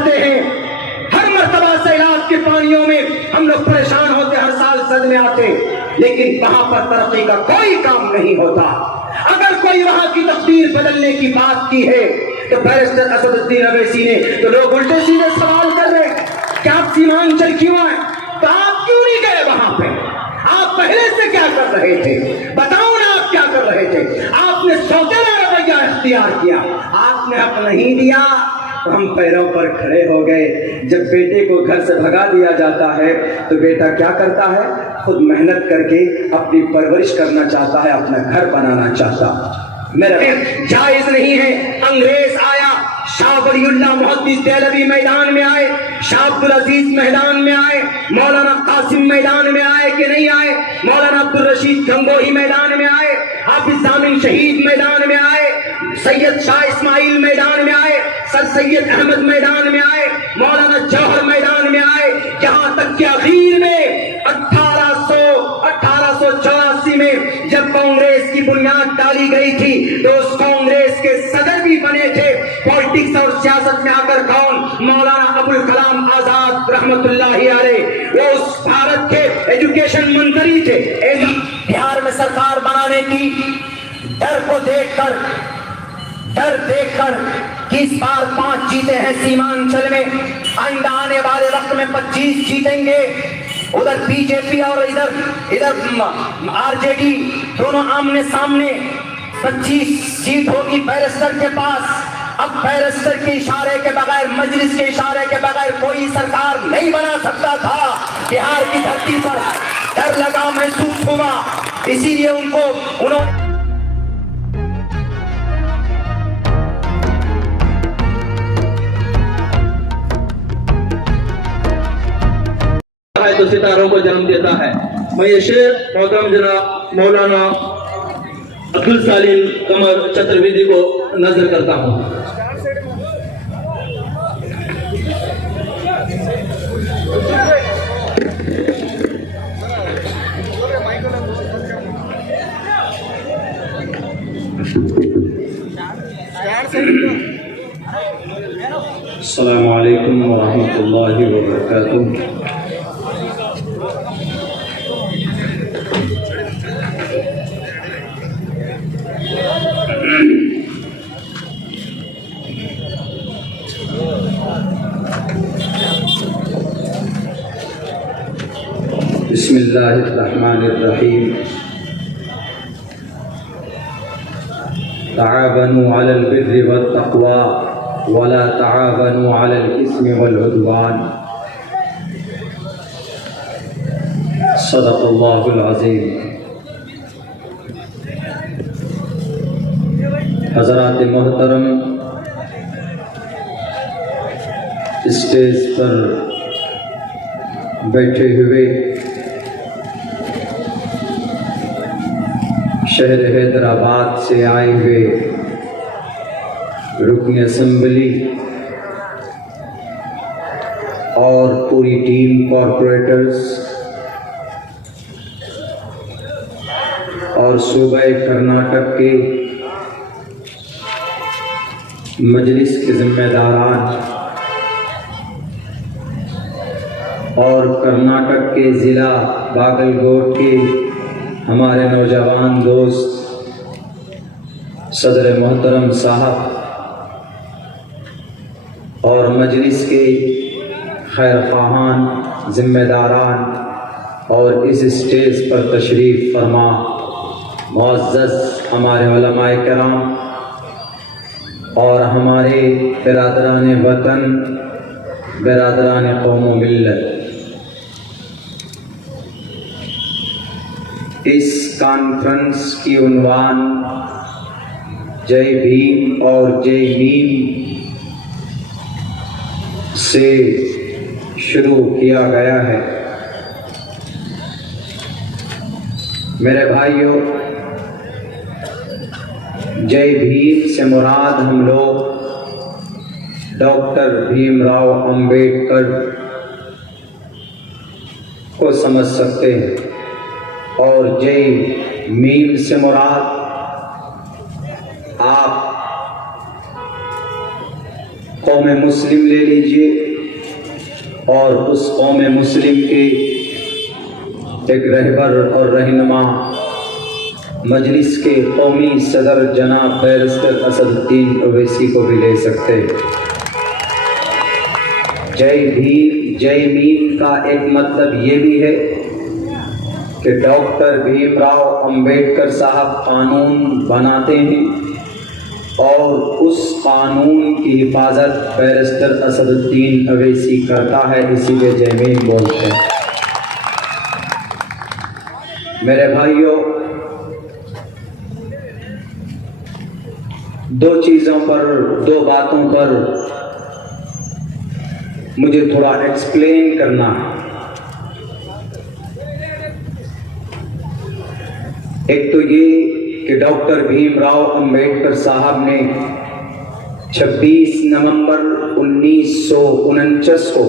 जाते हैं। हर मर्तबा सैलाब के पानियों में हम लोग परेशान होते, हर साल सदमे आते, लेकिन वहां पर तरक्की का कोई काम नहीं होता। अगर कोई वहां की तकदीर बदलने की बात की है तो बैरिस्टर असदुद्दीन अवैसी ने, तो लोग उल्टे सीधे सवाल कर रहे हैं कि आप सीमांचल क्यों आए, तो आप क्यों नहीं गए वहां पे? आप पहले से क्या कर रहे थे? बताओ ना, आप क्या कर रहे थे? आपने सौतेला रवैया इख्तियार किया, आपने हक नहीं दिया तो हम पैरों पर खड़े हो गए। जब बेटे को घर से भगा दिया जाता है तो बेटा क्या करता है? खुद मेहनत करके अपनी परवरिश करना चाहता है, अपना घर बनाना चाहता। मेरा जायज नहीं है। अंग्रेज आया, शाह वलीउल्लाह मुहद्दिस देहलवी मैदान में आए, शाह अब्दुल अजीज मैदान में आए, मौलाना कासिम मैदान में आए कि नहीं आए, मौलाना अब्दुल रशीद गंगोही मैदान में आए, हाफिज जामिन शहीद मैदान में आए, सैयद शाह इस्माइल मैदान में आए, सर सैयद अहमद मैदान में आए, मौलाना जौहर मैदान में आए। यहाँ तक कि आखिर में 1884 में जब कांग्रेस की बुनियाद डाली गई थी तो उस कांग्रेस के सदर भी बने थे पॉलिटिक्स और सियासत में आकर कौन? मौलाना अबुल कलाम आजाद रहमतुल्लाहि अलैह। वो उस भारत के एजुकेशन मंत्री थे। बिहार में सरकार बनाने की डर देखकर कि इस बार 5 जीते हैं सीमांचल में, आइंदा आने वाले वक्त में 25 जीतेंगे। उधर बीजेपी और इधर आरजेडी दोनों आमने सामने, 25 सीट होगी बैरिस्टर के पास। अब बैरिस्टर के इशारे के बगैर, मजलिस के इशारे के बगैर कोई सरकार नहीं बना सकता था। बिहार की धरती पर डर लगा, महसूस हुआ, इसीलिए उन्होंने तो सितारों को जन्म देता है। मैं ये शेर मोहतरम जनाब मौलाना अब्दुल सालिम कमर चतुर्वेदी को नजर करता हूँ। अस्सलामु अलैकुम व रहमतुल्लाहि व बरकातुहू। बिस्मिल्लाहिर्रहमानिर्रहीम। तआवनु अलल बिर्रि वत्तक़वा वला तआवनु अलल इस्मि वल उद्वान। सदक़ल्लाहुल अज़ीम। हज़रात मोहतरम, स्टेज पर बैठे हुए शहर हैदराबाद से आए हुए रुकन असेंबली और पूरी टीम कॉरपोरेटर्स और सूबे कर्नाटक के मजलिस के जिम्मेदारान और कर्नाटक के ज़िला बागलकोट के हमारे नौजवान दोस्त सदर मोहतरम साहब और मजलिस के खैर ख्वाहान, जिम्मेदारान और इस स्टेज पर तशरीफ़ फरमा मुअज़्ज़ज़ हमारे उलमाए किराम और हमारे बिरादरान वतन, बिरादरान कौम व मिल्लत, इस कॉन्फ्रेंस की उन्वान जय भीम और जय मीम से शुरू किया गया है। मेरे भाइयों, जय भीम से मुराद हम लोग डॉक्टर भीमराव अंबेडकर को समझ सकते हैं और जय मीम से मुराद आप कौम मुस्लिम ले लीजिए और उस कौम मुस्लिम के एक रहबर और रहनुमा मजलिस के कौमी सदर जनाब बैरिस्टर असदुद्दीन ओवैसी को भी ले सकते। जय भीम जय मीम का एक मतलब ये भी है कि डॉक्टर भीमराव अंबेडकर साहब कानून बनाते हैं और उस कानून की हिफाजत बैरिस्टर असदुद्दीन ओवैसी करता है, इसीलिए जय भीम बोलते हैं। मेरे भाइयों, दो बातों पर मुझे थोड़ा एक्सप्लेन करना है। एक तो ये कि डॉक्टर भीमराव अंबेडकर साहब ने 26 नवंबर 1949 को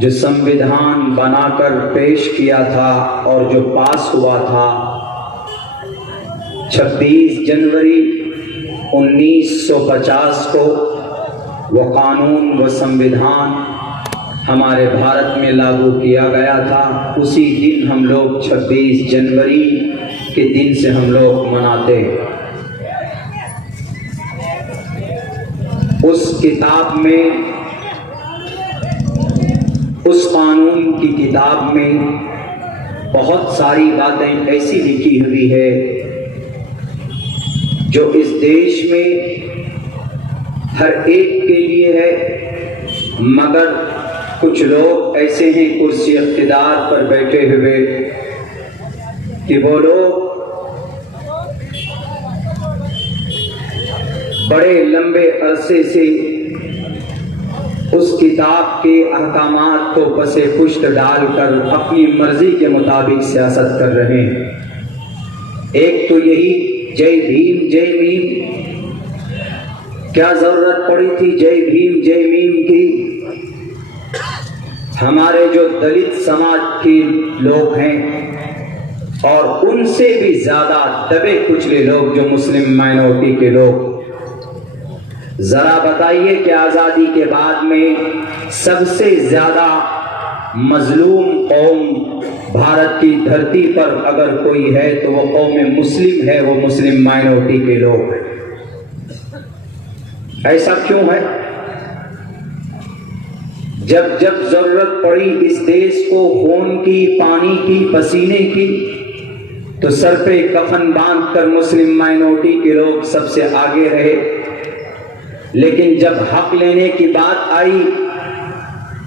जो संविधान बनाकर पेश किया था और जो पास हुआ था, 26 जनवरी 1950 को वो कानून व संविधान हमारे भारत में लागू किया गया था। उसी दिन हम लोग 26 जनवरी के दिन से हम लोग मनाते। उस किताब में, उस कानून की किताब में बहुत सारी बातें ऐसी लिखी हुई है जो इस देश में हर एक के लिए है, मगर कुछ लोग ऐसे हैं कुर्सी इख्तिदार पर बैठे हुए कि वो लोग बड़े लंबे अरसे से उस किताब के अहकामात को पसे पुष्ट डालकर अपनी मर्जी के मुताबिक सियासत कर रहे हैं। एक तो यही जय भीम जय मीम, क्या जरूरत पड़ी थी जय भीम जय मीम की? हमारे जो दलित समाज के लोग हैं और उनसे भी ज्यादा दबे कुचले लोग जो मुस्लिम माइनॉरिटी के लोग, जरा बताइए कि आजादी के बाद में सबसे ज्यादा मजलूम कौम भारत की धरती पर अगर कोई है तो वो कौम मुस्लिम है, वो मुस्लिम माइनॉरिटी के लोग हैं। ऐसा क्यों है? जब जब जरूरत पड़ी इस देश को खून की, पानी की, पसीने की, तो सर पे कफन बांधकर मुस्लिम माइनॉरिटी के लोग सबसे आगे रहे। लेकिन जब हक लेने की बात आई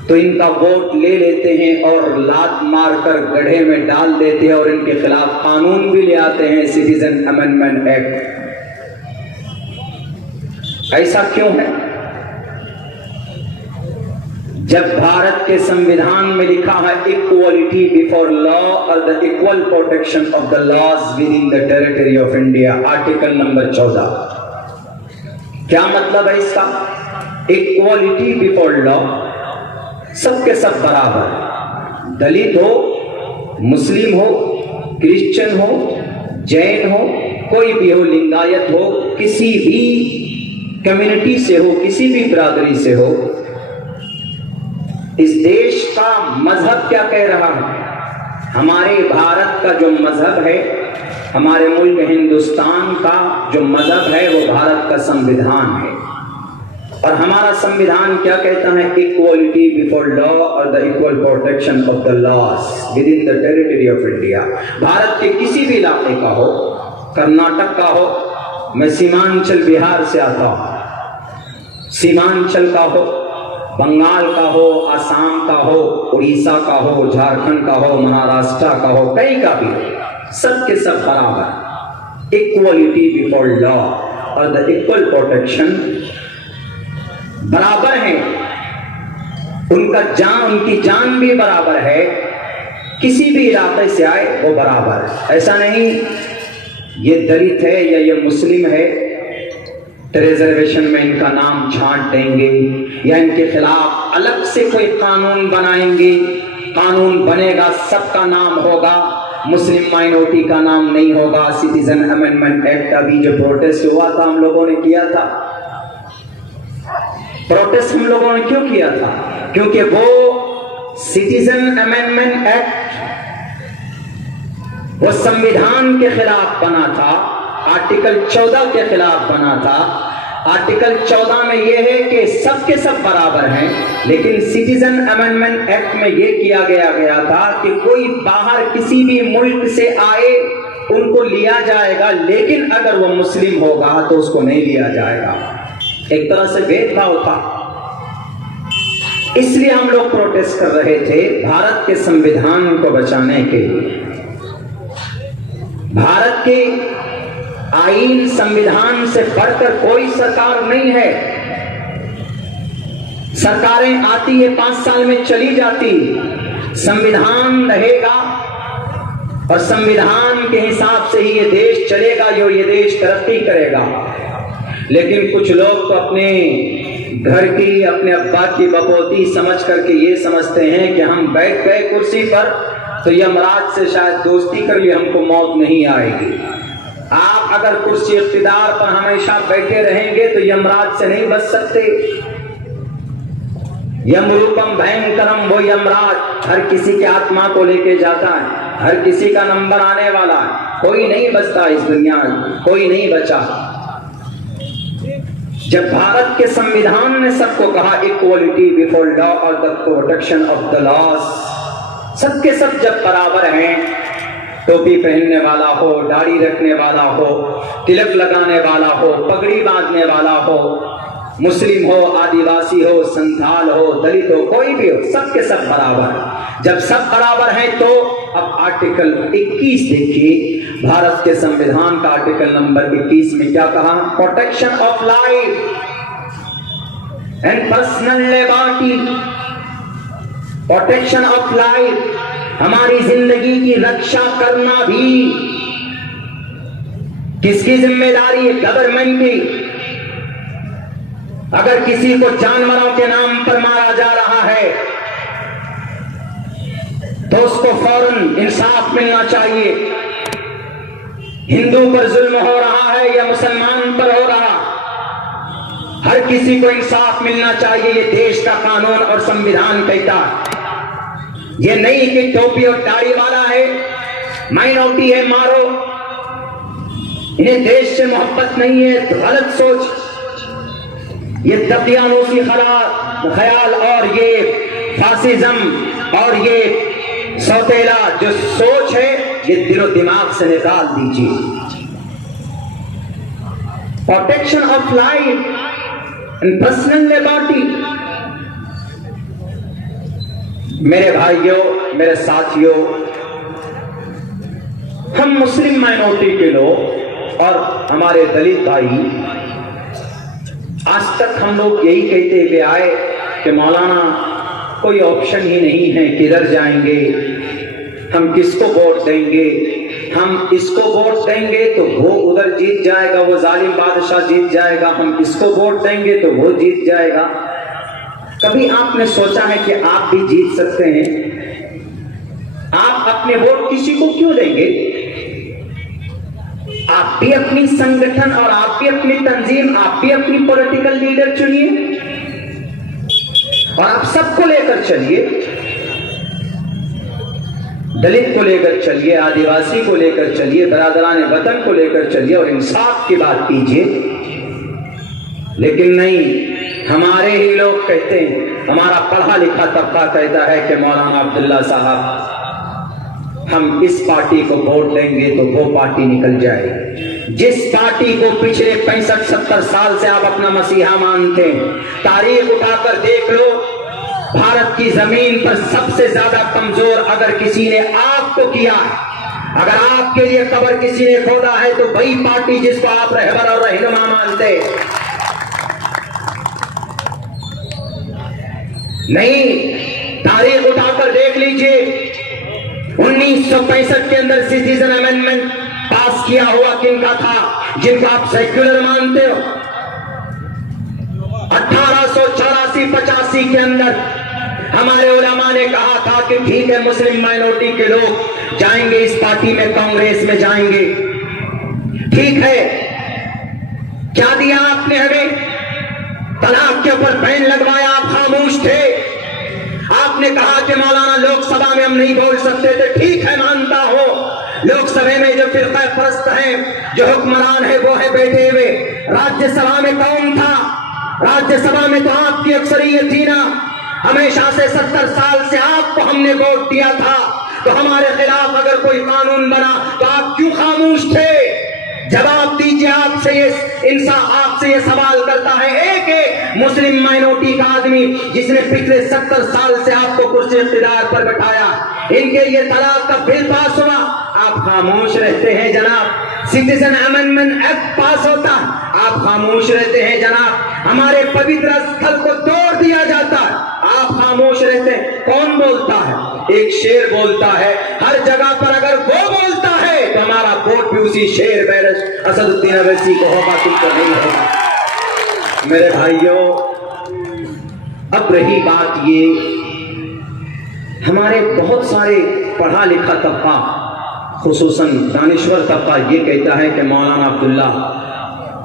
तो इनका वोट ले लेते हैं और लात मारकर गड्ढे में डाल देते हैं और इनके खिलाफ कानून भी ले आते हैं, सिटीजन अमेंडमेंट एक्ट। ऐसा क्यों है? जब भारत के संविधान में लिखा है इक्वलिटी बिफोर लॉ और the equal protection of the laws within the territory of India, article number 14, क्या मतलब है इसका? इक्वलिटी बिफोर लॉ, सबके सब बराबर, दलित हो, मुस्लिम हो, क्रिश्चियन हो, जैन हो, कोई भी हो, लिंगायत हो, किसी भी कम्युनिटी से हो, किसी भी बिरादरी से हो। इस देश का मजहब क्या कह रहा है? हमारे भारत का जो मजहब है, हमारे मुल्क हिंदुस्तान का जो मजहब है वो भारत का संविधान है। और हमारा संविधान क्या कहता है? इक्वलिटी बिफोर लॉ और the equal protection of the laws within the territory of India. Bharat के किसी भी इलाके का हो, कर्नाटक का हो, मैं सीमांचल बिहार से आता हूं, सीमांचल का हो, बंगाल का हो, असम का हो, उड़ीसा का हो, झारखंड का हो, महाराष्ट्र का हो, कहीं का भी, सबके सब बराबर, इक्वलिटी बिफोर लॉ और द इक्वल प्रोटेक्शन, बराबर है। उनकी जान भी बराबर है, किसी भी इलाके से आए वो बराबर है। ऐसा नहीं ये दलित है या ये मुस्लिम है तो रिजर्वेशन में इनका नाम छांट देंगे या इनके खिलाफ अलग से कोई कानून बनाएंगे। कानून बनेगा, सबका नाम होगा, मुस्लिम माइनॉरिटी का नाम नहीं होगा। सिटीजन अमेंडमेंट एक्ट अभी जो प्रोटेस्ट हुआ था, हम लोगों ने किया था, प्रोटेस्ट हम लोगों ने क्यों किया था? क्योंकि वो सिटीजन अमेंडमेंट एक्ट वो संविधान के खिलाफ बना था, आर्टिकल 14 के खिलाफ बना था। आर्टिकल 14 में यह है कि सबके सब बराबर हैं, लेकिन सिटीजन अमेंडमेंट एक्ट में यह किया गया था कि कोई बाहर किसी भी मुल्क से आए उनको लिया जाएगा, लेकिन अगर वो मुस्लिम होगा तो उसको नहीं लिया जाएगा। एक तरह से भेदभाव था। इसलिए हम लोग प्रोटेस्ट कर रहे थे भारत के संविधान को बचाने के लिए। भारत के आईन संविधान से बढ़कर कोई सरकार नहीं है। सरकारें आती है 5 साल में चली जाती, संविधान रहेगा और संविधान के हिसाब से ही ये देश चलेगा, जो ये देश तरक्की करेगा। लेकिन कुछ लोग तो अपने घर की, अपने अब्बा की बपोती समझ करके ये समझते हैं कि हम बैठ गए कुर्सी पर तो यमराज से शायद दोस्ती कर लिए, हमको मौत नहीं आएगी। आप अगर कुर्सी इख्तिदार पर हमेशा बैठे रहेंगे तो यमराज से नहीं बच सकते। यमरूपम भयंकरम, वो यमराज हर किसी की आत्मा को लेके जाता है, हर किसी का नंबर आने वाला है। कोई नहीं बचता इस दुनिया में, कोई नहीं बचा। जब भारत के संविधान ने सबको कहा इक्वलिटी बिफोर लॉ और the protection of the loss, सबके सब जब बराबर हैं, टोपी पहनने वाला हो, दाढ़ी रखने वाला हो, तिलक लगाने वाला हो, पगड़ी बांधने वाला हो, मुस्लिम हो, आदिवासी हो, संथाल हो, दलित हो, कोई भी हो, सबके सब बराबर। जब सब बराबर हैं तो अब आर्टिकल 21 देखिए, भारत के संविधान का आर्टिकल नंबर 21 में क्या कहा? Protection of life and personal liberty. Protection of life, हमारी जिंदगी की रक्षा करना भी किसकी जिम्मेदारी है? गवर्नमेंट की। अगर किसी को जानवरों के नाम पर मारा जा रहा है तो उसको फौरन इंसाफ मिलना चाहिए। हिंदू पर जुल्म हो रहा है या मुसलमान पर हो रहा, हर किसी को इंसाफ मिलना चाहिए। ये देश का कानून और संविधान कहता है। ये नहीं कि टोपी और दाढ़ी वाला है, माइनॉरिटी है, मारो। इन्हें देश से मोहब्बत नहीं है, तो गलत सोच, ये दकियानूसी ख्याल और ये फासिज्म और ये सौतेला जो सोच है, ये दिलो दिमाग से निकाल दीजिए। Protection of life and personal liberty. मेरे भाइयों, मेरे साथियों, हम मुस्लिम माइनॉरिटी के लोग और हमारे दलित भाई, आज तक हम लोग यही कहते हुए आए कि मौलाना कोई ऑप्शन ही नहीं है, किधर जाएंगे, हम किसको वोट देंगे, हम इसको वोट देंगे तो वो उधर जीत जाएगा, वो जालिम बादशाह जीत जाएगा, हम इसको वोट देंगे तो वो जीत जाएगा। कभी आपने सोचा है कि आप भी जीत सकते हैं? आप अपने वोट किसी को क्यों देंगे? आप भी अपनी संगठन और आप भी अपनी तंजीम, आप भी अपनी पॉलिटिकल लीडर चुनिए और आप सबको लेकर चलिए। दलित को लेकर चलिए, आदिवासी को लेकर चलिए, बरादरान वतन को लेकर चलिए और इंसाफ की बात कीजिए। लेकिन नहीं, हमारे ही लोग कहते हैं, हमारा पढ़ा लिखा तबका कहता है कि मौलाना अब्दुल्ला साहब, हम इस पार्टी को वोट देंगे तो वो पार्टी निकल जाए। जिस पार्टी को पिछले 65-70 साल से आप अपना मसीहा मानते हैं, तारीख उठाकर देख लो, भारत की जमीन पर सबसे ज्यादा कमजोर अगर किसी ने आपको किया है, अगर आपके लिए कब्र किसी ने खोदा है, तो वही पार्टी जिसको आप रहबर और रहनुमा मानते। नहीं, तारीख उठाकर देख लीजिए, 1965 के अंदर सिटीजन अमेंडमेंट पास किया हुआ किनका था, जिनको आप सेक्युलर मानते हो। 1884-85 के अंदर हमारे उलमा ने कहा था कि ठीक है, मुस्लिम माइनॉरिटी के लोग जाएंगे इस पार्टी में, कांग्रेस में जाएंगे। ठीक है, क्या दिया आपने हमें? तलाक के ऊपर बैन लगवाया, आप खामोश थे। आपने कहा कि मौलाना लोकसभा में हम नहीं बोल सकते थे। ठीक है, मानता हो, लोकसभा में जो फिरका परस्त हैं, जो हुक्मरान है, वो है बैठे हुए। राज्यसभा में कौन था? राज्यसभा में तो आपकी अक्सरियत थी ना। हमेशा से 70 साल से आपको हमने वोट दिया था, तो हमारे खिलाफ अगर कोई कानून बना तो आप क्यों खामोश थे? जवाब दीजिए। आपसे ये सवाल करता है एक मुस्लिम माइनॉरिटी का आदमी जिसने पिछले 70 साल से आपको कुर्सी इख्तिदार पर बैठाया। इनके लिए तलाक का बिल पास हुआ, आप खामोश रहते हैं जनाब। सिटीजन अमेंडमेंट एक्ट पास होता, आप खामोश रहते हैं जनाब। हमारे पवित्र स्थल को तोड़ दिया जाता, आप खामोश रहते हैं। कौन बोलता है? एक शेर बोलता है। हर जगह पर अगर वो बोलता है तो हमारा वोट भी उसी शेर बैरस असदुद्दीन अवैसी को होगा, तुमको नहीं होगा। मेरे भाइयों, अब रही बात ये, हमारे बहुत सारे पढ़ा लिखा तबका, खुसूसन दानिश्वर तबका, ये कहता है कि मौलाना अब्दुल्ला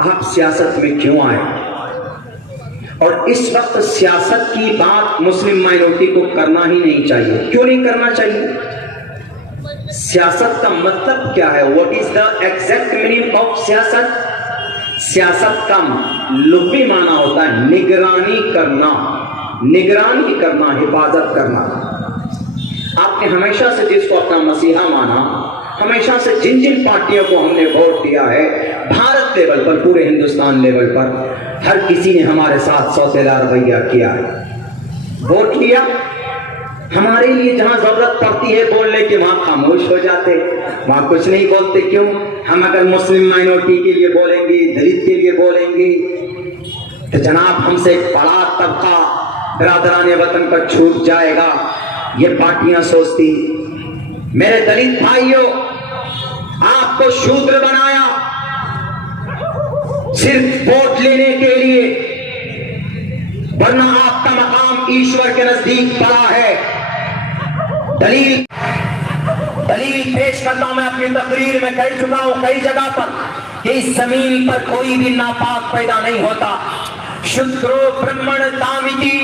आप सियासत में क्यों आए? और इस वक्त सियासत की बात मुस्लिम माइनॉरिटी को करना ही नहीं चाहिए। क्यों नहीं करना चाहिए? सियासत का मतलब क्या है? What is the exact meaning of सियासत? सियासत का लुग़वी माना होता है निगरानी करना, निगरानी करना, हिफाजत करना। आपने हमेशा से जिसको अपना मसीहा माना, हमेशा से जिन जिन पार्टियों को हमने वोट दिया है, भारत लेवल पर, पूरे हिंदुस्तान लेवल पर, हर किसी ने हमारे साथ सौतेला रवैया किया है। वोट लिया, हमारे लिए जहां जरूरत पड़ती है बोलने की वहां खामोश हो जाते, वहां कुछ नहीं बोलते। क्यों? हम अगर मुस्लिम माइनॉरिटी के लिए बोलेंगे, दलित के लिए बोलेंगे, तो जनाब हमसे एक बड़ा तबका बिरादराने वतन पर छूट जाएगा। ये पार्टियां सोचती। मेरे दलित भाइयों, आपको शूद्र बनाया सिर्फ वोट लेने के लिए, वरना आपका मकाम ईश्वर के नजदीक पड़ा है। दलील पेश करता हूं मैं अपनी तकरीर में, कह चुका हूं कई जगह पर कि इस जमीन पर कोई भी नापाक पैदा नहीं होता। शूद्रो ब्रह्मणतामिति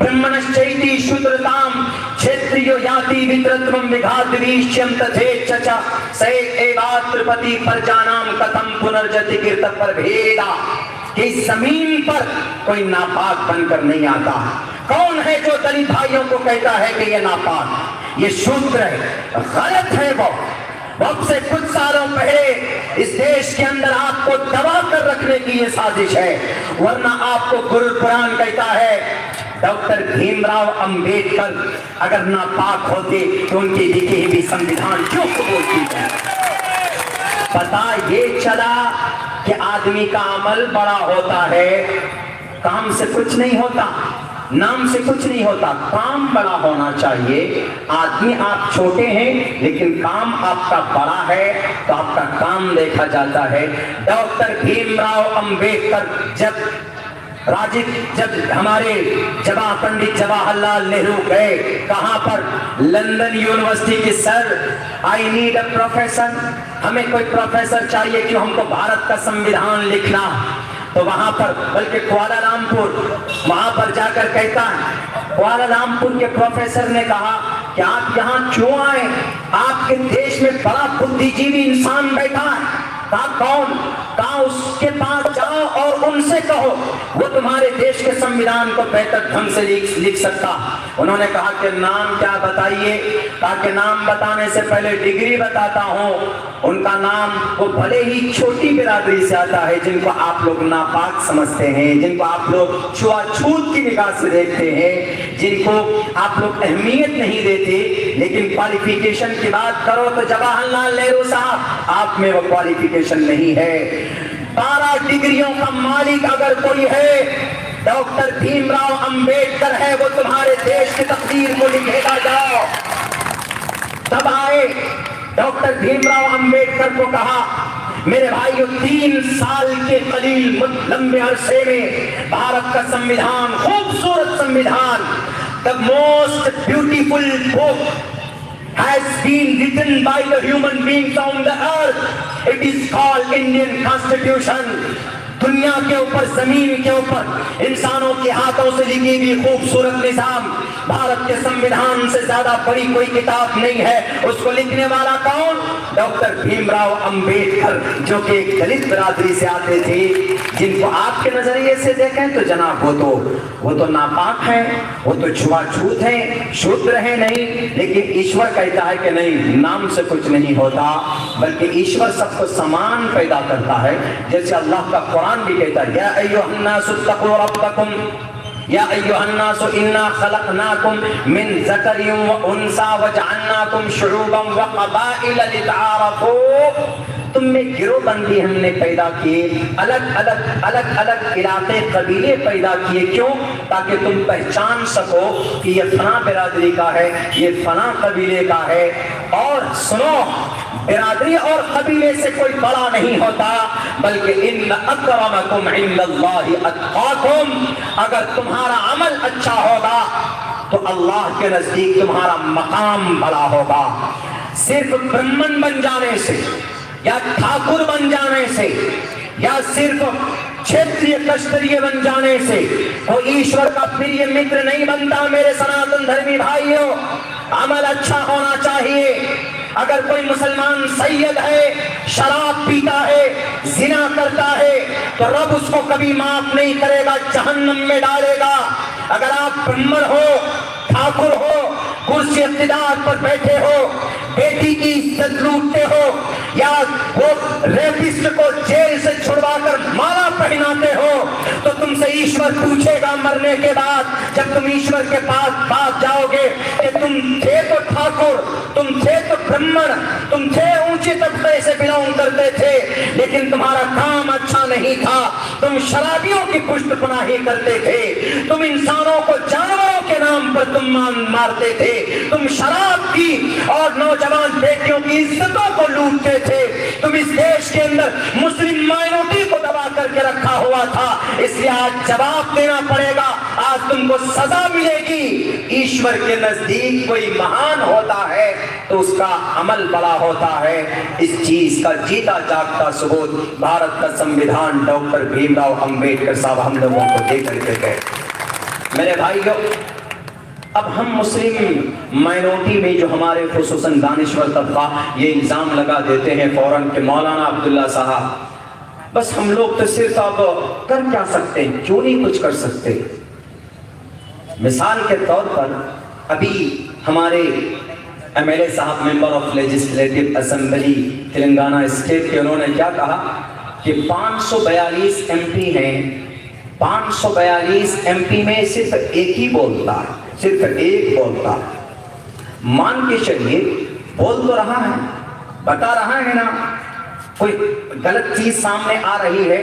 ब्रह्मणश्चैति शूद्रताम क्षेत्रियो याति वित्रत्वम विघातवीश्यम तथेच्छच स एवात्रपति प्रजानाम कथम पुनर्जति कीर्त पर भेदा। कि इस जमीन पर कोई नापाक बनकर नहीं आता। कौन है जो दलित भाइयों को कहता है कि ये नापाक, ये शूद्र है? गलत है वो। वक्त से कुछ सालों पहले इस देश के अंदर आपको दबा कर रखने की ये साजिश है, वरना आपको गुरु कुरान कहता है डॉक्टर भीमराव अंबेडकर अगर नापाक होते तो उनके लिखे हुए संविधान क्यों कबूल की जाए? पता ये चला कि आदमी का अमल बड़ा होता है, काम से कुछ नहीं होता, नाम से कुछ नहीं होता, काम बड़ा होना चाहिए। आदमी आप छोटे हैं लेकिन काम आपका बड़ा है, तो आपका काम देखा जाता है। डॉक्टर भीमराव अंबेडकर जब हमारे पंडित जवाहरलाल नेहरू गए, कहां पर? लंदन यूनिवर्सिटी की sir, I need a professor, हमें कोई प्रोफेसर चाहिए क्यों, हमको भारत का संविधान लिखना। तो वहां पर, बल्कि कुआलालंपुर, वहां पर जाकर कहता है, कुआलालंपुर के प्रोफेसर ने कहा कि आप यहाँ क्यों आए? आपके देश में बड़ा बुद्धिजीवी इंसान बैठा है। कहा कौन? कहा उसके पास जाओ और उनसे कहो, वो तुम्हारे देश के संविधान को बेहतर ढंग से लिख सकता। उन्होंने कहा कि नाम क्या बताइए? कहा कि नाम बताने से पहले डिग्री बताता हूँ। उनका नाम वो भले ही छोटी बिरादरी से आता है, जिनको आप लोग नापाक समझते हैं, जिनको आप लोग छुआछूत की निगाह से देखते हैं, जिनको आप लोग अहमियत नहीं देते, लेकिन क्वालिफिकेशन की बात करो तो जवाहरलाल नेहरू साहब, आप में वो क्वालिफिकेशन नहीं है। 12 डिग्रियों का मालिक अगर कोई है, डॉक्टर भीमराव अंबेडकर है, वो तुम्हारे देश की तकदीर को लिखेगा। जाओ। तब आए डॉक्टर भीमराव अंबेडकर को कहा, मेरे भाइयों 3 साल के कलील लंबे अरसे में भारत का संविधान, खूबसूरत संविधान, the most beautiful book has been written by the human beings on the earth. It is called Indian Constitution. दुनिया के ऊपर, जमीन के ऊपर इंसानों के हाथों से लिखी हुई खूबसूरत निजाम, भारत के संविधान से ज्यादा बड़ी कोई किताब नहीं है। उसको लिखने वाला कौन? डॉक्टर भीमराव अंबेडकर, जो कि एक दलित बिरादरी से आते थे, जिनको आपके नजरिए से देखें तो जनाब वो तो नापाक है, वो तो छुआछूत है, शूद्र है नहीं। लेकिन ईश्वर कहता है कि नहीं, नाम से कुछ नहीं होता, बल्कि ईश्वर सबको समान पैदा करता है। जैसे अल्लाह का कुरान भी कहता है, या अय्युहन्नासु तक़ू रब्बकुम या अय्युहन्नासु इन्ना खलक़नाकुम मिन ज़करिन व उन्सा व जअलनाकुम शुऊबन व क़बाइल लितआरफ़ू। तुम में गिरोहबंदी हमने पैदा किए, अलग अलग इलाके कबीले पैदा किए। क्यों? ताकि तुम पहचान सको कि ये फला बिरादरी का है, ये फला कबीले का है। और सुनो, बिरादरी और कबीले से कोई बड़ा नहीं होता, बल्कि इन्न अक्रमकुम इंदल्लाहि अत्क़ाकुम। अगर तुम्हारा अमल अच्छा होगा तो अल्लाह के नजदीक तुम्हारा मकाम बड़ा होगा। सिर्फ ब्राह्मण बन जाने से या ठाकुर बन जाने से या सिर्फ क्षेत्रीय कष्टरीय बन जाने से वो ईश्वर का प्रिय मित्र नहीं बनता। मेरे सनातन धर्मी भाइयों, अमल अच्छा होना चाहिए। अगर कोई मुसलमान सैयद है, शराब पीता है, जिना करता है, तो रब उसको कभी माफ नहीं करेगा, जहन्नम में डालेगा। अगर आप ब्राह्मण हो, ठाकुर हो, कुर्सी इख्तिदार पर बैठे हो, बेटी की इज्जत लूटते हो, या वो रेपिस्ट को जेल से छुड़वाकर माला पहनाते हो, तो तुमसे ईश्वर पूछेगा मरने के बाद, जब तुम ईश्वर के पास भाग जाओगे कि तुम थे तो ठाकुर, तुम थे तो ब्राह्मण, तुम थे ऊंचे तबके से बिलोंग करते थे, लेकिन तुम्हारा काम अच्छा नहीं था, तुम शराबियों की पुष्टपनाही करते थे, तुम इंसानों को जानवरों के नाम पर तुम मारते थे, तुम शराब की और नौजवान बेटियों की इज्जतों को लूटते थे, तुम इस देश के अंदर मुस्लिम माइनॉरिटी को दबा करके रखा हुआ था। इसलिए आज जवाब देना पड़ेगा, आज तुमको सजा मिलेगी। ईश्वर के नजदीक कोई महान होता है तो उसका अमल बड़ा होता है। इस चीज का जीता जागता सबूत भारत का संविधान डॉक्टर भीमराव अंबेडकर साहब हम लोगों को दे करके गए। मेरे भाइयों, अब हम मुस्लिम माइनॉरिटी में जो हमारे खुसूसन दानिश्वर तबका ये इल्जाम लगा देते हैं फौरन के मौलाना अब्दुल्ला साहब, बस हम लोग तो सिर्फ अब कर क्या सकते हैं, क्यों नहीं कुछ कर सकते। मिसाल के तौर पर अभी हमारे एमएलए साहब, member of legislative assembly Telangana state के, उन्होंने क्या कहा कि 542 एमपी हैं, 542 एमपी में सिर्फ एक ही बोलता है, सिर्फ एक बोलता। मान के चलिए बोल तो रहा है, बता रहा है ना, कोई गलत चीज सामने आ रही है।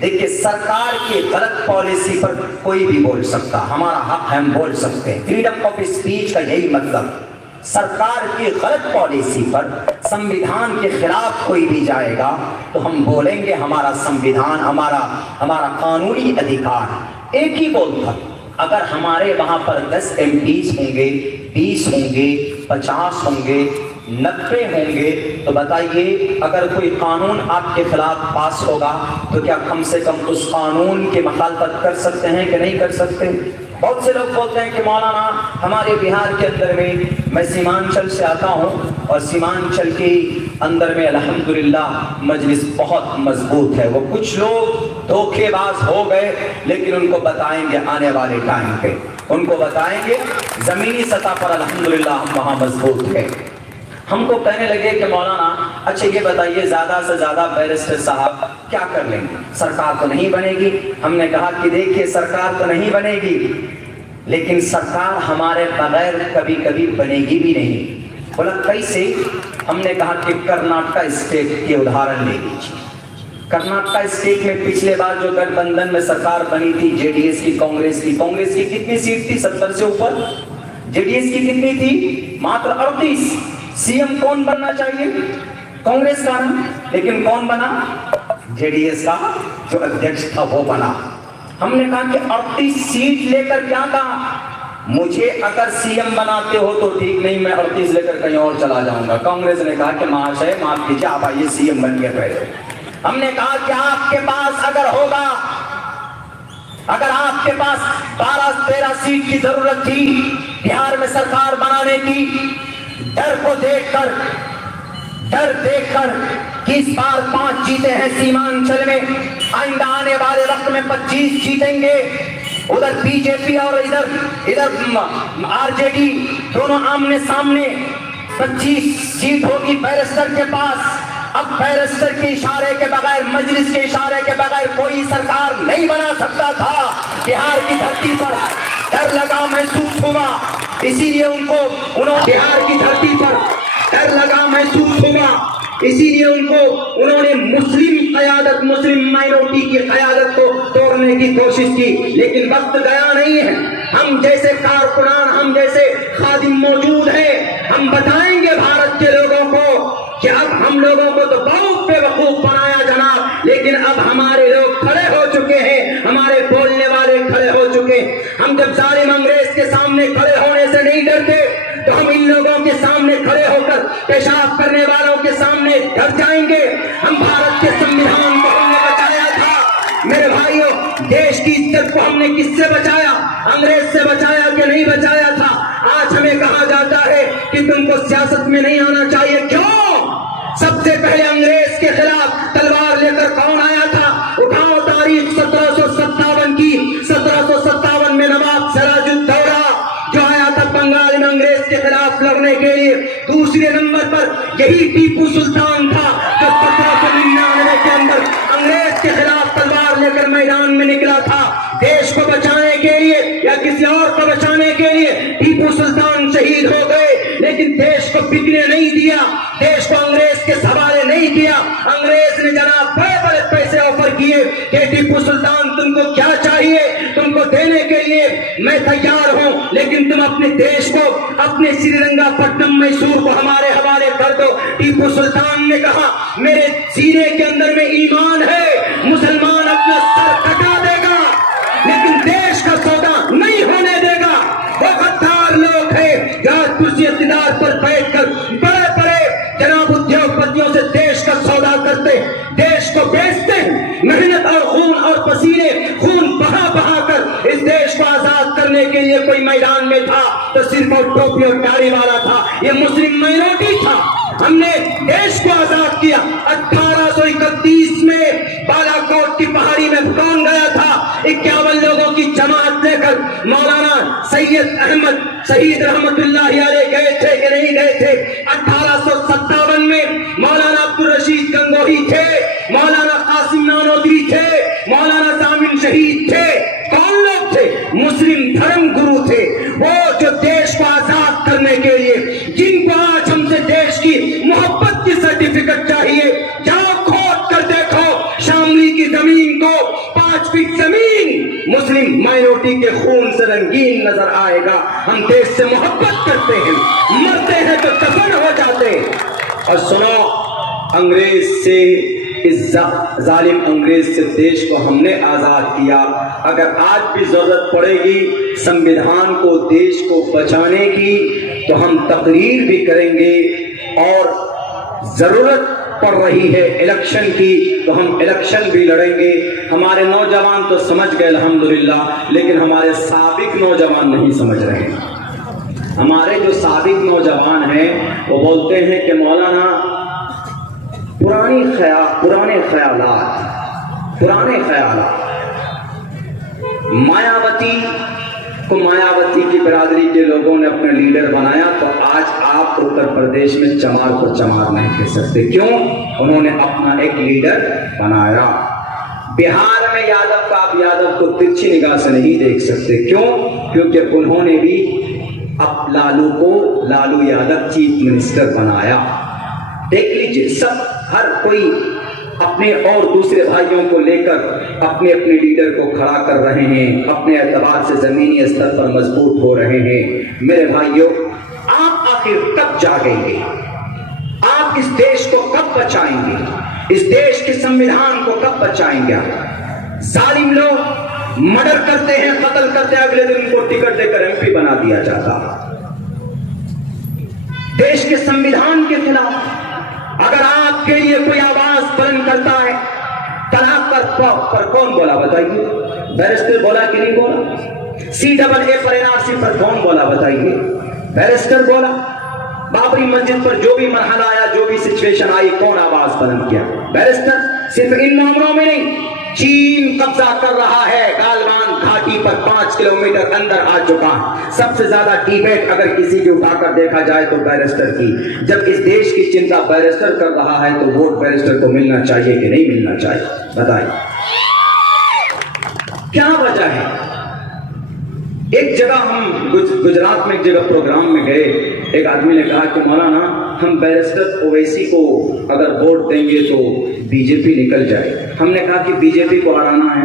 देखिए, सरकार की गलत पॉलिसी पर कोई भी बोल सकता, हमारा हक है, हम बोल सकते हैं। फ्रीडम ऑफ स्पीच का यही मतलब। सरकार की गलत पॉलिसी पर संविधान के खिलाफ कोई भी जाएगा तो हम बोलेंगे हमारा संविधान, हमारा कानूनी अधिकार। एक ही बोलता। अगर हमारे वहां पर 10 एमपीज होंगे, 20 होंगे, 50 होंगे, 90 होंगे, तो बताइए अगर कोई कानून आपके खिलाफ पास होगा तो क्या कम से कम उस कानून की मुखालफत कर सकते हैं कि नहीं कर सकते। बहुत से लोग बोलते हैं कि मौलाना हमारे बिहार के अंदर में, मैं सीमांचल से आता हूँ और सीमांचल के अंदर में अल्हम्दुलिल्लाह मजलिस बहुत मजबूत है। वो कुछ लोग धोखेबाज हो गए, लेकिन उनको बताएंगे आने वाले टाइम पे, उनको बताएंगे जमीनी सतह पर अल्हम्दुलिल्लाह हम वहाँ मजबूत है। हमको कहने लगे कि मौलाना अच्छा ये बताइए ज्यादा से ज्यादा बैरिस्टर साहब क्या कर लेंगे, सरकार तो नहीं बनेगी। हमने कहा कि देखिए सरकार तो नहीं बनेगी, लेकिन सरकार हमारे बगैर कभी कभी बनेगी भी नहीं। बोला कैसे? हमने कहा कि कर्नाटक स्टेट के उदाहरण ले लीजिए। कर्नाटक स्टेट में पिछले बार जो गठबंधन में सरकार बनी थी, जेडीएस की, कांग्रेस की कितनी सीट थी? 70 से ऊपर। जेडीएस की कितनी थी? मात्र 38। सीएम कौन बनना चाहिए? कांग्रेस का ना, लेकिन कौन बना? जेडीएस का जो अध्यक्ष था वो बना। हमने कहा कि 38 सीट लेकर क्या कहा, मुझे अगर सीएम बनाते हो तो ठीक, नहीं मैं 38 लेकर कहीं और चला जाऊंगा। कांग्रेस ने कहा कि महाशय माफ कीजिए, आप आइए सीएम बन गए पहले। हमने कहा कि आपके पास अगर होगा, अगर आपके पास 12-13 सीट की जरूरत थी बिहार में सरकार बनाने की, डर देखकर कि इस बार 5 जीते हैं सीमांचल में, आइंदा आने वाले वक्त में 25 जीतेंगे, उधर बीजेपी और इधर आरजेडी दोनों आमने सामने, 25 सीट होगी बैरिस्टर के पास। अब बैरिस्टर के इशारे के बगैर, मजलिस के इशारे के बगैर कोई सरकार नहीं बना सकता था। बिहार की धरती पर डर लगा महसूस हुआ, इसीलिए उन्होंने बिहार की धरती पर डर लगा महसूस हुआ, इसीलिए उन्होंने मुस्लिम माइनॉरिटी की क़यादत को तोड़ने की कोशिश की। लेकिन वक्त गया नहीं है, हम जैसे कारकुनान, हम जैसे खादिम मौजूद हैं। हम बताएंगे भारत के लोगों को कि अब हम लोगों को तो बहुत बेवकूफ बनाया जनाब, लेकिन अब हमारे लोग खड़े हो चुके हैं, हमारे बोलने वाले खड़े हो चुके। हम जब जालिम अंग्रेज के सामने खड़े होने से नहीं डरते, तो हम इन लोगों के सामने खड़े होकर पेशाब करने वालों के सामने डर जाएंगे। हम भारत के संविधान को हमने बचाया था मेरे भाइयों, देश की इज्जत को हमने किससे बचाया? अंग्रेज से बचाया कि नहीं बचाया था? आज हमें कहा जाता है कि तुमको सियासत में नहीं आना चाहिए। क्यों? सबसे पहले अंग्रेज के खिलाफ तलवार लेकर कौन आया था? उठाओ तारीख 1757 की। 1757 में नवाब सिराजुद्दौला जो आया था बंगाल में अंग्रेज के खिलाफ लड़ने के लिए। दूसरे नंबर पर यही टीपू सुल्तान था जो 1799 के अंदर अंग्रेज के खिलाफ तलवार लेकर मैदान में निकला था। देश को बचाने के लिए या किसी और को बचाने के लिए टीपू सुल्तान शहीद हो गए, लेकिन देश को बिकने नहीं दिया, देश को अंग्रेज के हवाले नहीं किया। अंग्रेज ने जनाब बड़े बड़े पैसे ऑफर किए कि टीपू सुल्तान तुमको क्या चाहिए, तुमको देने के लिए मैं तैयार हूं, लेकिन तुम अपने देश को, अपने श्रीरंगापट्टनम मैसूर को हमारे हवाले कर दो। टीपू सुल्तान ने कहा मेरे सीने के अंदर में ईमान है, मुसलमान अपना सर कटा देगा लेकिन देश का सौदा नहीं होने देगा। वो गद्दार लोग हैं जो आज कुर्सी इख्तियार पर बैठकर बड़े बड़े जनाब उद्योगपतियों से देश का सौदा करते, देश को बेचते। मेहनत और खून और पसीने, खून बहा बहा कर इस देश को आजाद करने के लिए कोई मैदान में था तो सिर्फ और टोपी और दाढ़ी वाला था, ये मुस्लिम माइनॉरिटी था। हमने देश को आजाद किया। 1831 में बालाकोट की पहाड़ी में कौन गया था? 51 लोगों की जमात लेकर मौलाना सैयद अहमद शहीद रहमतुल्लाह अलैह गए थे कि नहीं गए थे? 1857 में मौलाना अब्दुल रशीद गंगोही थे, मौलाना कासिम नानोदरी थे, मौलाना जामिन शहीद थे। कौन लोग थे? मुस्लिम धर्म गुरु थे, वो जो देश को आजाद करने के लिए, जिनको आज हमसे देश की मोहब्बत की सर्टिफिकेट चाहिए। जाओ खोद कर देखो शामली की जमीन को, 5 फीट जमीन मुस्लिम माइनॉरिटी के खून से रंगीन नजर आएगा। हम देश से मोहब्बत करते हैं, मरते हैं तो दफन हो जाते हैं। और सुनो, अंग्रेज से, इस जालिम अंग्रेज से देश को हमने आजाद किया। अगर आज भी जरूरत पड़ेगी संविधान को, देश को बचाने की, तो हम तकरीर भी करेंगे, और जरूरत पड़ रही है इलेक्शन की तो हम इलेक्शन भी लड़ेंगे। हमारे नौजवान तो समझ गए अल्हम्दुलिल्लाह, लेकिन हमारे साबिक नौजवान नहीं समझ रहे। हमारे जो साबिक नौजवान हैं वो बोलते हैं कि मौलाना पुराने ख्यालात, मायावती की बिरादरी के लोगों ने अपने लीडर बनाया, तो आज आप उत्तर प्रदेश में चमार को चमार नहीं कह सकते। क्यों? उन्होंने अपना एक लीडर बनाया। बिहार में यादव का आप यादव को तिरछी निगाह से नहीं देख सकते। क्यों? क्योंकि उन्होंने भी अब लालू यादव चीफ मिनिस्टर बनाया। देख लीजिए, सब हर कोई अपने और दूसरे भाइयों को लेकर अपने अपने लीडर को खड़ा कर रहे हैं, अपने एतबार से जमीनी स्तर पर मजबूत हो रहे हैं। मेरे भाइयों, आप आखिर कब जागेंगे? आप इस देश को कब बचाएंगे? इस देश के संविधान को कब बचाएंगे? जालिम लोग मर्डर करते हैं, कत्ल करते हैं, अगले दिन उनको टिकट देकर एमपी बना दिया जाता। देश के संविधान के खिलाफ अगर आपके लिए कोई आवाज बुलंद करता है, तलाक पर कौन बोला बताइए? बैरिस्टर बोला कि नहीं बोला? CAA पर NRC पर कौन बोला बताइए? बैरिस्टर बोला। बाबरी मस्जिद पर जो भी मरहला आया, जो भी सिचुएशन आई, कौन आवाज बुलंद किया? बैरिस्टर। सिर्फ इन मामलों में नहीं, चीन कब्जा कर रहा है गालवान घाटी पर, 5 किलोमीटर अंदर आ चुका है। सबसे ज्यादा डिबेट अगर किसी की उठाकर देखा जाए तो बैरिस्टर की। जब इस देश की चिंता बैरिस्टर कर रहा है तो वोट बैरिस्टर को मिलना चाहिए कि नहीं मिलना चाहिए? बताइए क्या वजह है? एक जगह हम गुजरात में एक जगह प्रोग्राम में गए, एक आदमी ने कहा कि मौलाना हम बैरिस्टर ओवैसी को अगर वोट देंगे तो बीजेपी निकल जाए। हमने कहा कि बीजेपी को हराना है?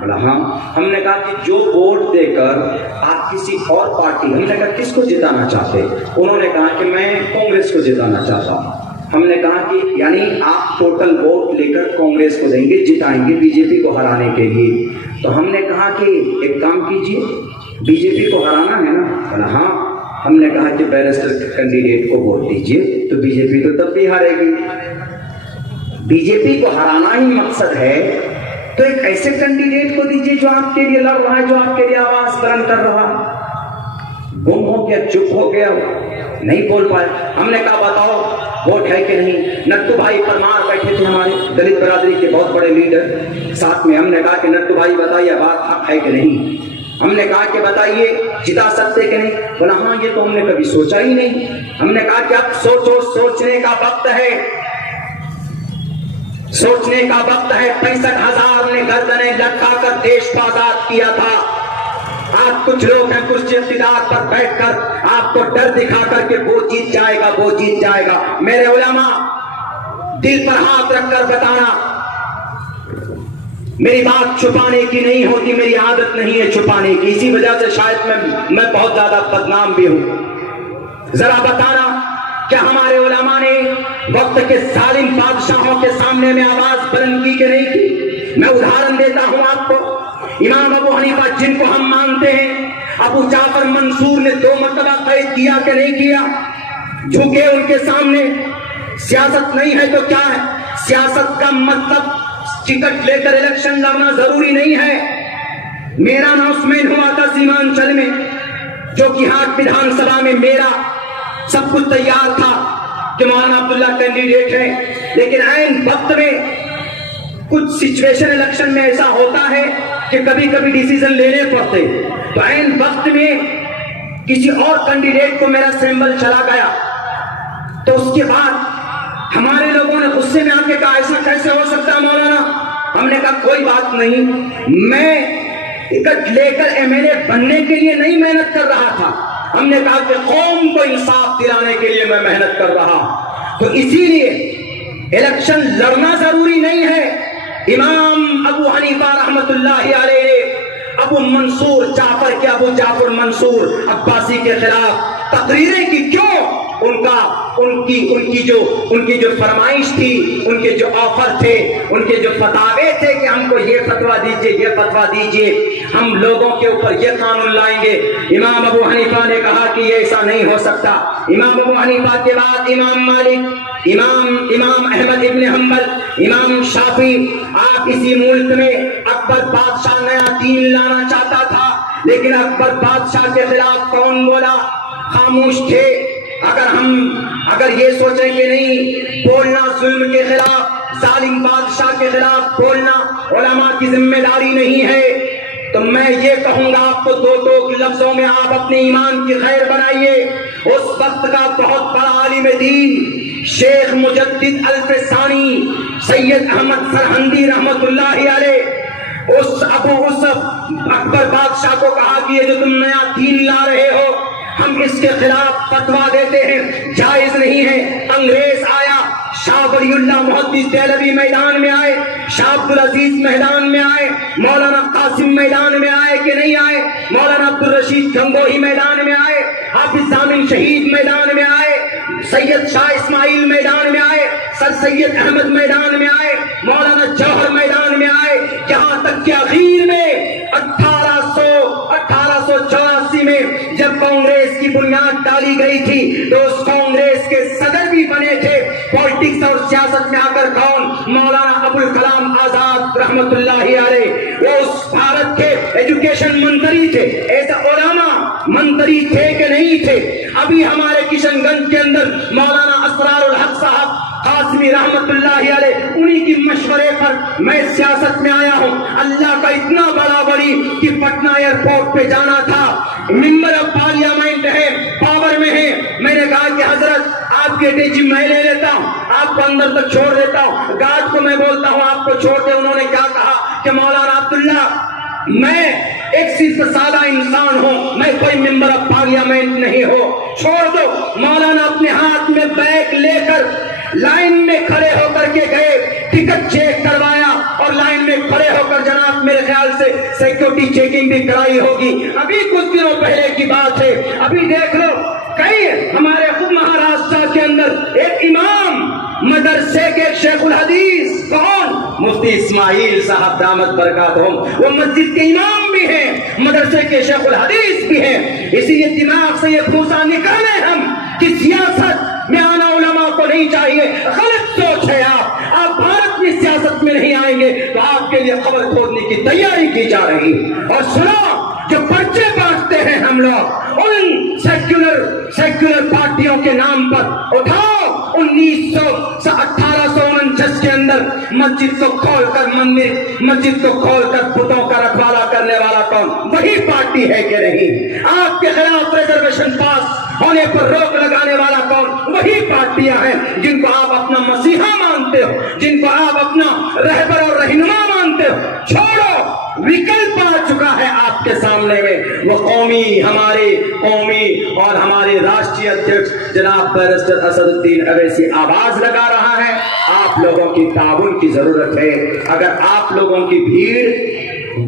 बोला हाँ। हमने कहा कि जो वोट देकर आप किसी और पार्टी, हमने कहा किसको जिताना चाहते? उन्होंने कहा कि मैं कांग्रेस को जिताना चाहता हूँ। हमने कहा कि यानी आप टोटल वोट लेकर कांग्रेस को देंगे, जिताएंगे बीजेपी को हराने के लिए? तो हमने कहा कि एक काम कीजिए, बीजेपी को हराना है ना? बोला हाँ। हमने कहा कि बैरिस्टर कैंडिडेट को वोट दीजिए तो बीजेपी तो तब भी हारेगी। बीजेपी को हराना ही मकसद है तो एक ऐसे कैंडिडेट को दीजिए जो आपके लिए लड़ रहा है, जो आपके लिए आवाज बुलंद कर रहा है। गुम हो गया, चुप हो गया, नहीं बोल पाए। हमने कहा बताओ वोट है कि नहीं? नट्टू भाई परमार बैठे थे, हमारे दलित बिरादरी के बहुत बड़े लीडर साथ में। हमने कहा कि नट्टू भाई बताइए बात हक है कि नहीं? हमने कहा कि बताइए जिता सकते कि नहीं? बोला हाँ ये तो हमने कभी सोचा ही नहीं। हमने कहा कि अब सोचो, सोचने का वक्त है, सोचने का वक्त है। 65,000 ने गर्दनें लटकाकर देश को आजाद किया था। आज कुछ लोग हैं कुर्सी इख्तियार पर बैठकर आपको डर दिखा करके वो जीत जाएगा, वो जीत जाएगा। मेरे उलमा, दिल पर हाथ रखकर बताना, मेरी बात छुपाने की नहीं होती, मेरी आदत नहीं है छुपाने की। इसी वजह से शायद मैं बहुत ज्यादा बदनाम भी हूं। जरा बताना, क्या हमारे उलमा ने वक्त के जालिम बादशाहों के सामने में आवाज बुलंद की कि नहीं की? मैं उदाहरण देता हूं आपको। इमाम अबू हनीफा जिनको हम मानते हैं, अबू जाफर मंसूर ने 2 मरतबा कैद किया कि नहीं किया? झुके उनके सामने। सियासत नहीं है तो क्या है? सियासत का मतलब टिकट लेकर इलेक्शन लड़ना जरूरी नहीं है। मेरा अनाउंसमेंट हुआ था सीमांचल में, जो कि हाट विधानसभा में मेरा सब कुछ तैयार था कि मौलाना अब्दुल्ला कैंडिडेट है, लेकिन ऐन वक्त में कुछ सिचुएशन इलेक्शन में ऐसा होता है कि कभी कभी डिसीजन लेने पड़ते। तो ऐन वक्त में किसी और कैंडिडेट को मेरा सिंबल चला गया, तो उसके बाद हमारे लोगों ने गुस्से में आके कहा ऐसा कैसे हो सकता है मौलाना? हमने कहा कोई बात नहीं, मैं टिकट लेकर MLA बनने के लिए नहीं मेहनत कर रहा था। हमने कहा कि कौम को इंसाफ दिलाने के लिए मैं मेहनत कर रहा। तो इसीलिए इलेक्शन लड़ना जरूरी नहीं है। इमाम अबू हनीफा रहमतुल्लाहि अलैह अबू मंसूर जाफर के अबू जाफर मंसूर अब्बासी के खिलाफ तकरीरें की क्यों? उनकी जो फरमाइश थी, उनके जो ऑफर थे, उनके जो फतावे थे कि हमको ये फतवा दीजिए, ये फतवा दीजिए, हम लोगों के ऊपर ये कानून लाएंगे। इमाम अबू हनीफा ने कहा कि ये ऐसा नहीं हो सकता। इमाम अबू हनीफा के बाद इमाम मालिक, इमाम अहमद इब्न हम्बल, इमाम शाफी। आप इसी मुल्क में अकबर बादशाह नया दीन लाना चाहता था, लेकिन अकबर बादशाह के खिलाफ कौन बोला? खामोश थे। अगर ये सोचें कि नहीं बोलना जुल्म के खिलाफ, जालिम बादशाह के खिलाफ बोलना उलमा की जिम्मेदारी नहीं है, तो मैं ये कहूंगा आपको 2 लफ्जों में आप अपने ईमान की खैर बनाइए। उस वक्त का बहुत बड़ा आलिम दीन शेख मुजद्दिद अल्फसानी सैयद अहमद सरहंदी रहमतुल्लाहि अलैह उस अकबर बादशाह को कहा कि ये जो तुम नया दीन ला रहे हो, हम इसके खिलाफ फतवा देते हैं, जायज नहीं है। अंग्रेज आया, शाह वलीउल्लाह मुहद्दिस देहलवी मैदान में आए, शाह अब्दुल अजीज मैदान में आए, मौलाना कासिम मैदान में आए कि नहीं आए, मौलाना अब्दुल रशीद गंगोही मैदान में आए, हाफिज जामिन शहीद मैदान में आए, सैयद शाह इस्माइल मैदान में आए, सर सैयद अहमद मैदान में आए, मौलाना जौहर मैदान में आए। यहाँ तक कि आखिर में 1884 में जब कांग्रेस की बुनियाद डाली गई थी तो उस कांग्रेस के सदर भी बने थे। पॉलिटिक्स और सियासत में आकर कौन? मौलाना अबुल कलाम आजाद एजुकेशन मंत्री थे, ऐसा उलामा मंत्री थे कि नहीं थे। अभी हमारे किशनगंज के अंदर मौलाना असरारुल हक साहब कासमी रहमतुल्लाहि अलैह, उन्हीं की मशवरे पर मैं सियासत में आया हूँ। अल्लाह का इतना बड़ा बड़ी कि पटना एयरपोर्ट पे जाना था, मेंबर ऑफ पार्लियामेंट है, पावर में है। मैंने कहा कि हजरत आपके अटैची मैं ले लेता हूँ, आपको अंदर तक छोड़ देता हूँ। गार्ड को मैं बोलता हूँ आपको छोड़ दे। उन्होंने क्या कहा कि मौलाना अब्दुल्ला, मैं एक सिर्फ सादा इंसान हूँ, मैं कोई मेंबर ऑफ पार्लियामेंट नहीं हो, छोड़ दो। मौलाना अपने हाथ में बैग लेकर लाइन में खड़े होकर के गए, टिकट चेक करवाया और लाइन में खड़े होकर जनाब मेरे ख्याल से सिक्योरिटी चेकिंग भी कराई होगी। अभी कुछ दिनों पहले की बात है। अभी देख लो, कई हमारे खुद महाराष्ट्र के अंदर एक इमाम मदरसे के शेखुल हदीस, कौन? मुफ्ती इस्माइल साहब दामत बरकातहुम, वो मस्जिद के इमाम भी हैं, मदरसे के शेखुल हदीस भी हैं। इसीलिए दिमाग से ये भूसा निकालें हम कि सियासत में आना उलमा को नहीं चाहिए। गलत सोच है। आप भारत में सियासत में नहीं आएंगे तो आपके लिए खबर खोदने की तैयारी की जा रही। और सुनो, जो पर्चे बांटते हैं हम लोग उन सेक्युलर पार्टियों के नाम पर, उठाओ 1849 के अंदर मस्जिद को खोलकर मस्जिद को खोलकर पुतों का रखवाला करने वाला कौन? वही पार्टी है कि नहीं? आपके खिलाफ रिजर्वेशन पास होने पर रोक लगाने वाला कौन? वही पार्टियां हैं जिनको आप अपना मसीहा मानते हो, जिनको आप अपना रहबर और रहनुमा मानते हो। छोड़ो, विकल्प आ चुका है आपके सामने में। वो हमारे कौमी और हमारे राष्ट्रीय अध्यक्ष जनाब बैरिस्टर असदुद्दीन अवैसी आवाज लगा रहा है। आप लोगों की ताउन की जरूरत है। अगर आप लोगों की भीड़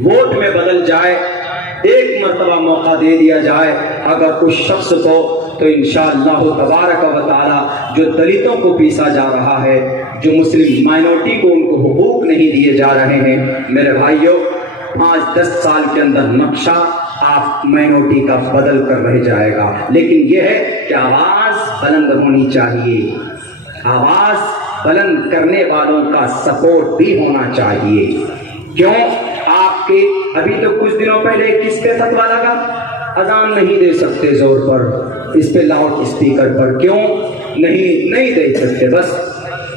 वोट में बदल जाए, एक मर्तबा मौका दे दिया जाए अगर उस शख्स को, तो इंशाअल्लाह तबारक व तआला जो दलितों को पीसा जा रहा है, जो मुस्लिम माइनॉरिटी को उनको हुकूक नहीं दिए जा रहे हैं, मेरे भाइयों 5-10 साल के अंदर नक्शा आप माइनॉरिटी का बदल कर रह जाएगा। लेकिन यह है कि आवाज बुलंद होनी चाहिए। आवाज बुलंद करने वालों का सपोर्ट भी होना चाहिए। क्यों? आपके अभी तो कुछ दिनों पहले किस पे फतवा लगा? अजान नहीं दे सकते जोर पर, इस पे लाउड स्पीकर पर। क्यों नहीं दे सकते? बस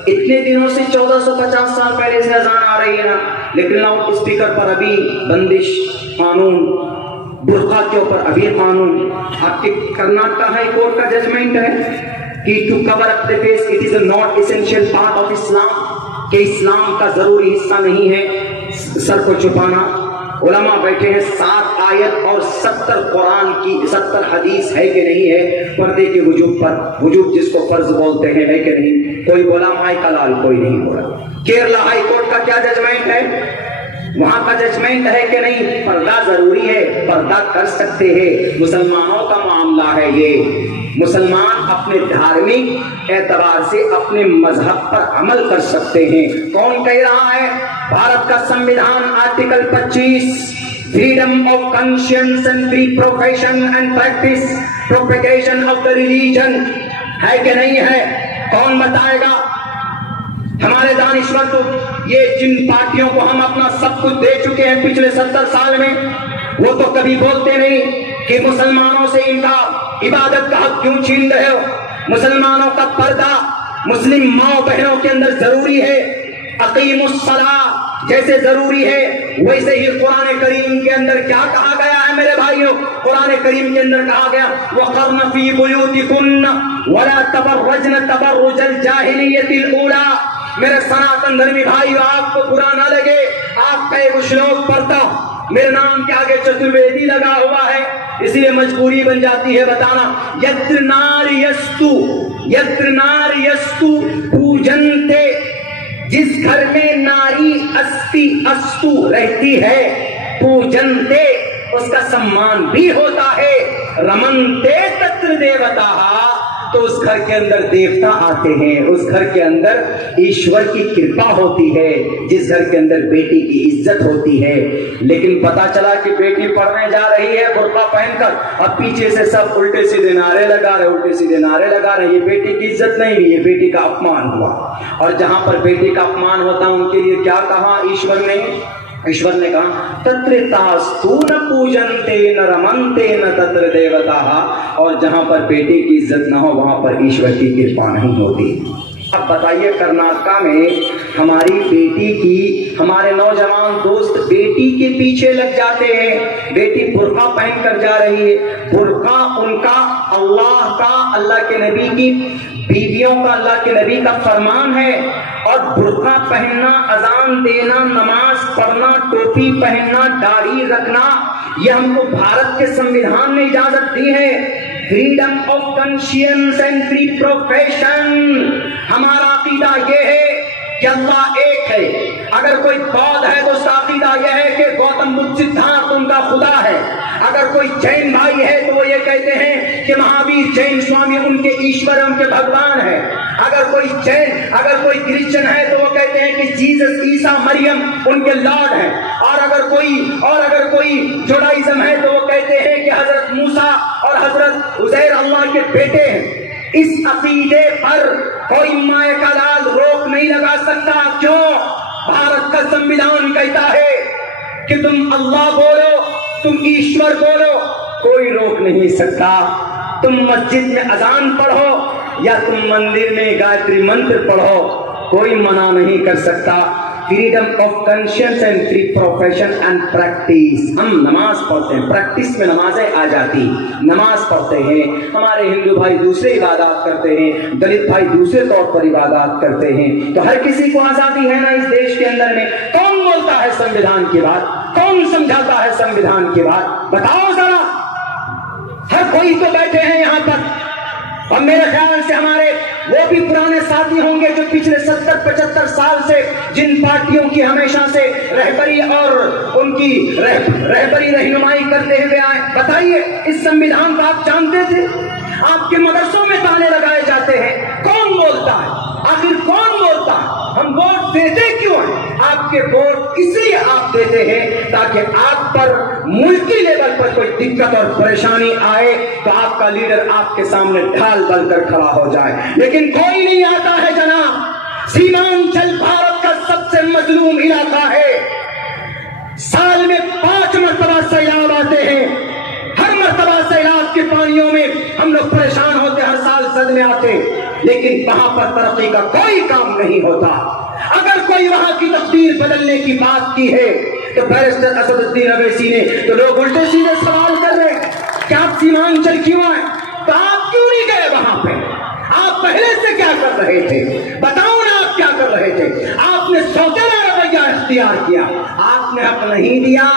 इतने दिनों से 1450 साल पहले से अजान आ रही है ना, लेकिन लाउड स्पीकर पर अभी बंदिश कानून, बुर्का के ऊपर अभी कानून। आपके कर्नाटक हाई कोर्ट का जजमेंट है कि to cover up the face it is not essential part of Islam, कि इस्लाम का जरूरी हिस्सा नहीं है सर को छुपाना। उलमा बैठे हैं, 7 आयत और 70 कुरान की 70 हदीस है कि नहीं है पर्दे के वजूब पर, वजूब जिसको फर्ज बोलते हैं, है कि नहीं? कोई बोला माई का लाल, कोई नहीं बोला। केरला हाई कोर्ट का क्या जजमेंट है? वहां का जजमेंट है कि नहीं पर्दा जरूरी है, पर्दा कर सकते हैं। मुसलमानों का मामला है ये। मुसलमान अपने धार्मिक एतबार से अपने मजहब पर अमल कर सकते हैं। कौन कह रहा है? भारत का संविधान article 25, freedom of conscience and free profession and practice propagation of the religion, है कि नहीं है? कौन बताएगा? हमारे दानिश्वर तो ये जिन पार्टियों को हम अपना सब कुछ दे चुके हैं पिछले 70 साल में, वो तो कभी बोलते नहीं कि मुसलमानों से इनका इबादत का हक क्यों छीन रहे हो। मुसलमानों का पर्दा मुस्लिम माओ बहनों के अंदर जरूरी है। अकीमुस्सलाह जैसे जरूरी है, वैसे ही कुरान करीम के अंदर क्या कहा गया है मेरे भाइयों? कुरान करीम के अंदर कहा गया वक़र्न फी बुयूतिकुन्न वला तबर्रजन तबर्रुजल जाहिलियतिल ऊला। मेरे सनातन धर्मी भाइयों, आपको बुरा ना लगे, आपका एक श्लोक पढ़ता, मेरे नाम के आगे चतुर्वेदी लगा हुआ है, इसलिए मजबूरी बन जाती है बताना। यत्र नार यस्तु पूजन्ते, जिस घर में नारी अस्तु रहती है, पूजन्ते उसका सम्मान भी होता है। रमन्ते तत्र देवताः, तो उस घर के अंदर देवता आते हैं, उस घर के अंदर ईश्वर की कृपा होती है। जिस घर के अंदर बेटी की इज्जत होती है, लेकिन पता चला कि बेटी पढ़ने जा रही है बुर्का पहनकर, अब पीछे से सब उल्टे सीधे नारे लगा रहे, ये बेटी की इज्जत नहीं हुई, ये बेटी का अपमान हुआ। और जहां पर बेटी का अपमान होता है उनके लिए क्या कहा ईश्वर ने? ईश्वर ने कहा तत्रतास्तु न पूजन्ते न रमन्ते न तत्र देवता, और जहां पर बेटे की इज्जत न हो वहां पर ईश्वर की कृपा नहीं होती। अब बताइए, कर्नाटका में हमारी बेटी की, हमारे नौजवान दोस्त बेटी के पीछे लग जाते हैं। बेटी बुर्का पहन कर जा रही है, बुर्का उनका अल्लाह का, अल्लाह के नबी की बीवियों का, अल्लाह के नबी का फरमान है। और बुर्का पहनना, अजान देना, नमाज पढ़ना, टोपी पहनना, दाढ़ी रखना, यह हमको भारत के संविधान ने इजाजत दी है। Freedom of conscience and free profession. हमारा अकीदा यह है कि अल्लाह एक है। अगर कोई बौद्ध है तो उसका अकीदा यह है कि गौतम बुद्ध सिद्धार्थ उनका खुदा है। अगर कोई जैन भाई है तो वो ये कहते हैं कि महावीर जैन स्वामी उनके ईश्वर, उनके भगवान है। अगर कोई क्रिश्चियन है तो वो कहते हैं कि जीसस, ईसा, मरियम उनके लॉर्ड है। और अगर कोई जुडाइज्म है तो वो कहते हैं कि हजरत मूसा और हजरत उजैर अल्लाह के बेटे हैं। इस अकीदे पर कोई माए का लाल रोक नहीं लगा सकता। क्यों? भारत का संविधान कहता है कि तुम अल्लाह बोलो, तुम ईश्वर बोलो, कोई रोक नहीं सकता। तुम मस्जिद में अजान पढ़ो या तुम मंदिर में गायत्री मंत्र पढ़ो, कोई मना नहीं कर सकता। Freedom of conscience and free profession and practice. हम नमाज पढ़ते हैं, प्रैक्टिस में नमाजें आ जाती, नमाज पढ़ते हैं। हमारे हिंदू भाई दूसरे इबादत करते हैं, दलित भाई दूसरे तौर पर इबादत करते हैं। तो हर किसी को आजादी है ना इस देश के अंदर में। कौन बोलता है संविधान की बात? कौन समझाता है संविधान की बात? बताओ जरा। हर कोई तो बैठे हैं यहाँ पर, और मेरे ख्याल से हमारे वो भी पुराने साथी होंगे जो पिछले 70-75 साल से जिन पार्टियों की हमेशा से रहबरी और उनकी रहबरी रहनुमाई करते हुए आए। बताइए, इस संविधान को आप जानते थे? आपके मदरसों में ताले लगाए जाते हैं। कौन बोलता है? आखिर कौन बोलता है? हम वोट देते क्यों हैं? आपके वोट इसलिए आप देते हैं ताकि आप पर मुल्की लेवल पर कोई दिक्कत और परेशानी आए तो आपका लीडर आपके सामने ढाल बनकर खड़ा हो जाए। लेकिन कोई नहीं आता है जनाब। सीमांचल भारत का सबसे मजलूम इलाका है। साल में 5 मरतबा सैलाब आते हैं। हर मरतबा सैलाब के पानियों में हम लोग परेशान होते, हर साल सदमे आते, लेकिन वहां पर तरक्की का कोई काम नहीं होता। अगर कोई वहां की तकदीर बदलने की बात की है तो बैरिस्टर असदुद्दीन अवैसी ने तो लोग उल्टे सीधे सवाल कर रहे हैं कि आप सीमांचल क्यों आए? तो आप क्यों नहीं गए वहां पे? आप पहले से क्या कर रहे थे? बताओ ना, आप क्या कर रहे थे? आपने सौतेला रवैया इख्तियार किया, आपने हक नहीं दिया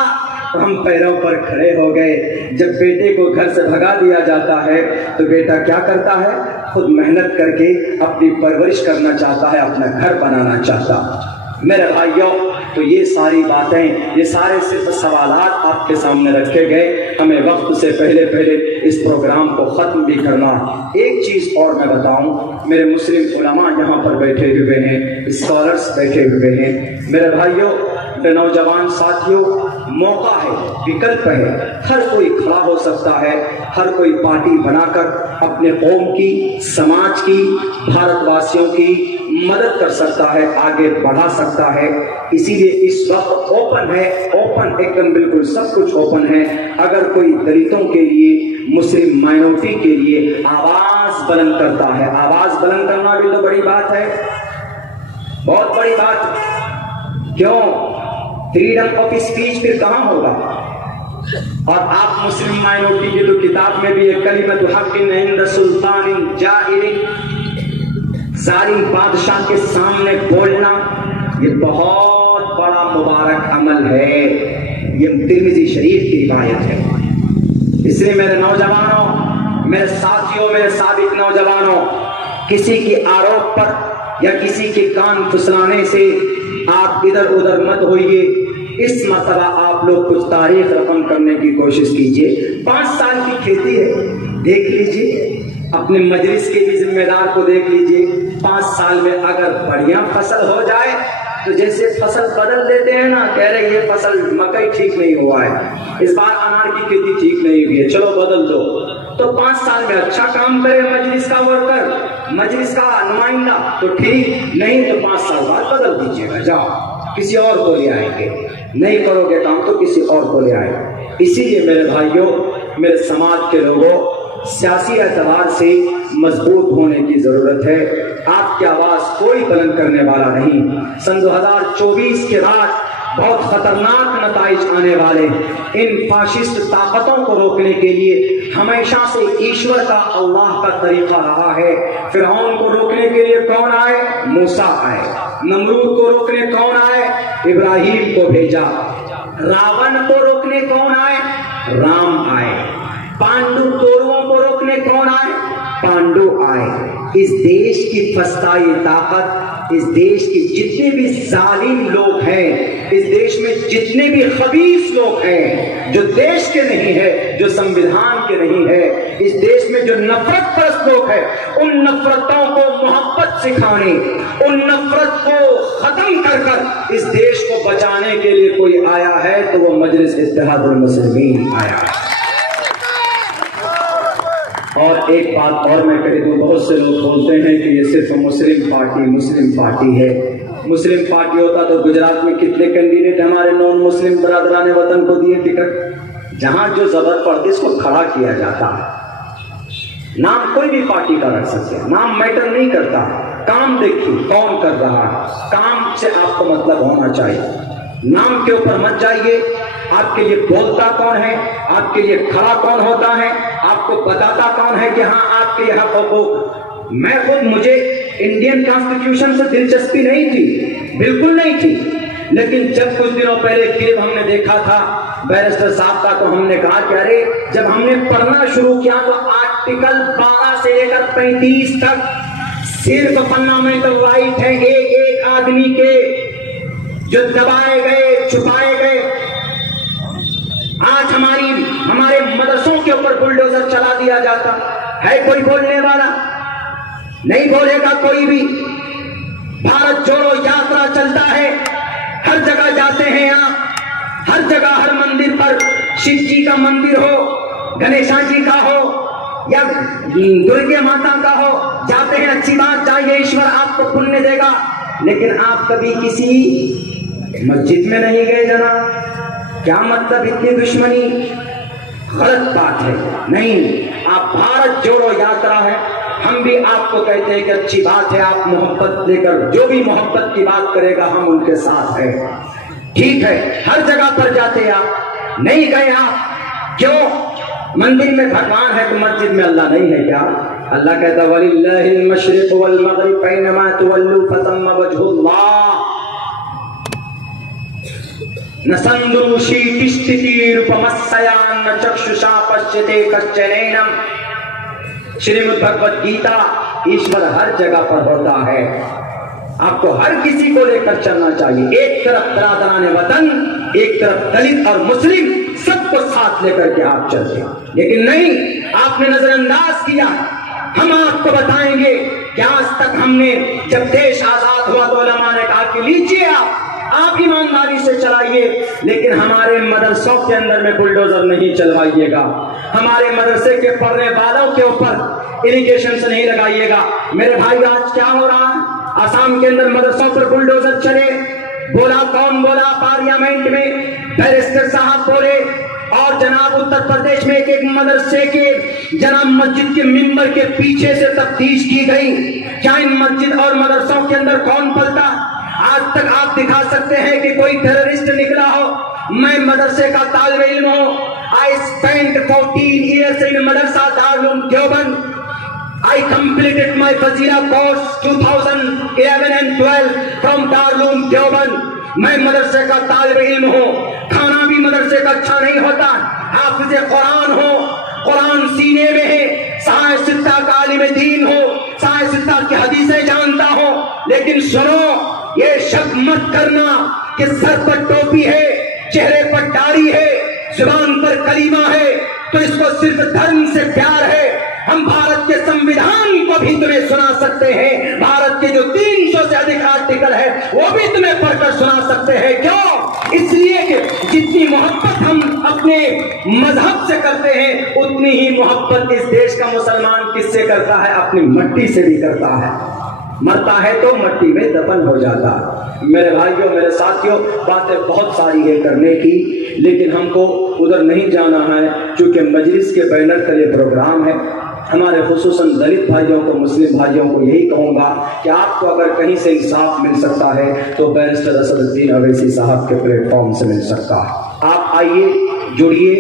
तो हम पैरों पर खड़े हो गए। जब बेटे को घर से भगा दिया जाता है तो बेटा क्या करता है? खुद मेहनत करके अपनी परवरिश करना चाहता है, अपना घर बनाना चाहता। मेरे भाइयों, तो ये सारी बातें, ये सारे सिर्फ सवालात आपके सामने रखे गए। हमें वक्त से पहले इस प्रोग्राम को ख़त्म भी करना। एक चीज़ और मैं बताऊं, मेरे मुस्लिम उलमा यहाँ पर बैठे हुए हैं, स्कॉलर्स बैठे हुए हैं। मेरे भाइयों, मेरे नौजवान साथियों, मौका है, विकल्प है। हर कोई खड़ा हो सकता है, हर कोई पार्टी बनाकर अपने कौम की, समाज की, भारतवासियों की मदद कर सकता है, आगे बढ़ा सकता है। इसीलिए इस वक्त ओपन है, ओपन एकदम बिल्कुल सब कुछ ओपन है। अगर कोई दलितों के लिए, मुस्लिम माइनॉरिटी के लिए आवाज बुलंद करता है, आवाज बुलंद करना भी तो बड़ी बात है, बहुत बड़ी बात। क्यों? फ्रीडम ऑफ स्पीच फिर कहां होगा? और आप मुस्लिम माइनॉरिटी की तो किताब में भी एक कलिमतुल हक़्क़िन इंद सुल्तानिन जाइरिन, जालिम बादशाह के सामने बोलना, ये बहुत बड़ा मुबारक अमल है। ये तिर्मिज़ी शरीफ की रिवायत है। इसलिए मेरे नौजवानों, मेरे साथियों, मेरे साबिक नौजवानों, किसी के आरोप पर या किसी के कान फुसलाने से आप इधर उधर मत होइए। इस मसला आप लोग कुछ तारीख रकम करने की कोशिश कीजिए। 5 साल की खेती है, देख लीजिए, अपने मजलिस के भी जिम्मेदार को देख लीजिए। 5 साल में अगर बढ़िया फसल हो जाए तो जैसे फसल बदल देते हैं ना, कह रहे ये फसल मकई ठीक नहीं हुआ है, इस बार अनार की खेती ठीक नहीं हुई है, चलो बदल दो। तो 5 साल में अच्छा काम करे मजलिस का वर्कर, मजलिस का नुमाइंदा, तो ठीक, नहीं तो 5 साल बाद बदल दीजिएगा। जाओ। किसी और को ले आएंगे, नहीं करोगे काम तो किसी और को ले आएंगे। इसीलिए मेरे भाइयों, मेरे समाज के लोगों, सियासी एतबार से मजबूत होने की जरूरत है। आपकी आवाज कोई बुलंद करने वाला नहीं। सन 2024 के बाद बहुत खतरनाक नताइज आने वाले। इन फाशिस्ट ताकतों को रोकने के लिए हमेशा से ईश्वर का, अल्लाह का तरीका रहा है। फिरौन को रोकने के लिए कौन आए? मूसा आए। नमरूद को रोकने कौन आए? इब्राहिम को भेजा। रावण को रोकने कौन आए? राम आए। पांडु कौरवों को रोकने कौन आए? पांडु आए। इस देश की फस्ताई ताकत, इस देश के जितने भी जालिम लोग हैं, इस देश में जितने भी खबीस लोग हैं, जो देश के नहीं है, जो संविधान के नहीं है, इस देश में जो नफरत परस्त लोग हैं, उन नफरतों को मोहब्बत सिखाने, उन नफरत को खत्म कर कर इस देश को बचाने के लिए कोई आया है तो वो मजलिस इत्तेहादुल मुस्लिमीन आया है। और एक बात और मैं कह दूं, बहुत से लोग बोलते हैं कि ये सिर्फ मुस्लिम पार्टी है। मुस्लिम पार्टी होता तो गुजरात में कितने कैंडिडेट हमारे नॉन मुस्लिम बरादरान वतन को दिए टिकट। जहां जो जबर पड़ती इसको खड़ा किया जाता है। नाम कोई भी पार्टी का रख सकते हैं, नाम मैटर नहीं करता। काम देखिए कौन कर रहा है, काम से आपको मतलब होना चाहिए। नाम के ऊपर मत जाइए। आपके लिए बोलता कौन है, आपके लिए खड़ा कौन होता है, आपको बताता कौन है कि हाँ आपके यहाँ हकूक। मैं खुद, मुझे इंडियन कॉन्स्टिट्यूशन से दिलचस्पी नहीं थी, बिल्कुल नहीं थी। लेकिन जब कुछ दिनों पहले क्लिप हमने देखा था बैरिस्टर साहब का, तो हमने कहा कि अरे, जब हमने पढ़ना शुरू किया तो आर्टिकल 12 से लेकर 35 तक सिर्फ फंडामेंटल राइट है एक एक आदमी के, जो दबाए गए, छुपाए गए। आज हमारे मदरसों के ऊपर बुलडोजर चला दिया जाता है। कोई बोलने वाला नहीं, बोलेगा कोई भी। भारत जोड़ो यात्रा चलता है, हर जगह जाते हैं आप, हर जगह, हर मंदिर पर, शिव जी का मंदिर हो, गणेशा जी का हो या दुर्गे माता का हो, जाते हैं। अच्छी बात, जाइए, ईश्वर आपको पुण्य देगा। लेकिन आप कभी किसी मस्जिद में नहीं गए जनाब। क्या मतलब इतनी दुश्मनी? गलत बात है। नहीं, आप भारत जोड़ो यात्रा है, हम भी आपको कहते हैं कि अच्छी बात है, आप मोहब्बत लेकर, जो भी मोहब्बत की बात करेगा हम उनके साथ है। ठीक है, हर जगह पर जाते आप, नहीं गए आप, क्यों? मंदिर में भगवान है तो मस्जिद में अल्लाह नहीं है क्या? अल्लाह कहता वलिल्लाहिल मशरिक़ वल मग़रिब फैनमा तुवल्लू फतम्मा वजहुल्लाह न संदुषीतिष्ठितिरूपमस्सयान्न चक्षुषा पश्यते कश्चनैनम। श्रीमद् भगवत गीता, ईश्वर हर जगह पर होता है। आपको हर किसी को लेकर चलना चाहिए। एक तरफ बरादरान वतन, एक तरफ दलित और मुस्लिम, सबको साथ लेकर के आप चलते। लेकिन नहीं, आपने नजरअंदाज किया। हम आपको बताएंगे कि आज तक हमने, जब देश आजाद हुआ तो उलमा ने कहा कि लीजिए आप ईमानदारी से चलाइए, लेकिन हमारे मदरसों के अंदर में बुलडोजर नहीं चलवाइएगा। हमारे मदरसे के पढ़ने वालों के ऊपर इरिगेशन से नहीं लगाइएगा। मेरे भाई, आज क्या हो रहा? आसाम के अंदर मदरसों पर बुलडोजर चले। बोला कौन? बोला पार्लियामेंट में बैरिस्टर साहब बोले। और जनाब उत्तर प्रदेश में एक मदरसे के जनाब मस्जिद के मिंबर के पीछे से तफ्तीश की गई। क्या इन मस्जिद और मदरसों के अंदर कौन पलता? आज तक आप दिखा सकते हैं कि कोई टेररिस्ट निकला हो? मैं मदरसे का तालिब इल्म हूं। I spent 14 years in Madrasa Darul Deoband. I completed my Fazila course 2011 and 12 from Darul Deoband. मैं मदरसे का तालिब इल्म हूं। खाना भी मदरसे का अच्छा नहीं होता। हाफिज़े कुरान हो, कुरान सीने में है, साए सित्ता का आलिम दीन हो, साए सित्ता की हदीसें जानता हो। लेकिन सुनो, ये शक मत करना कि सर पर टोपी है, चेहरे पर दाढ़ी है, जुबान पर कलीमा है तो इसको सिर्फ धर्म से प्यार है। हम भारत के संविधान को भी तुम्हें सुना सकते हैं। भारत के जो 300 से अधिक आर्टिकल है वो भी तुम्हें पढ़कर सुना सकते हैं। क्यों? इसलिए कि जितनी मोहब्बत हम अपने मजहब से करते हैं, उतनी ही मोहब्बत इस देश का मुसलमान किससे करता है? अपनी मट्टी से भी करता है। मरता है तो मिट्टी में दफन हो जाता। मेरे भाइयों, मेरे साथियों, बातें बहुत सारी है करने की, लेकिन हमको उधर नहीं जाना है क्योंकि मजलिस के बैनर तले प्रोग्राम है। हमारे खुसूसन दलित भाइयों को, मुस्लिम भाइयों को यही कहूँगा कि आपको अगर कहीं से इंसाफ मिल सकता है तो बैरिस्टर असदुद्दीन अवैसी साहब के प्लेटफॉर्म से मिल सकता है। आप आइए, जुड़िए,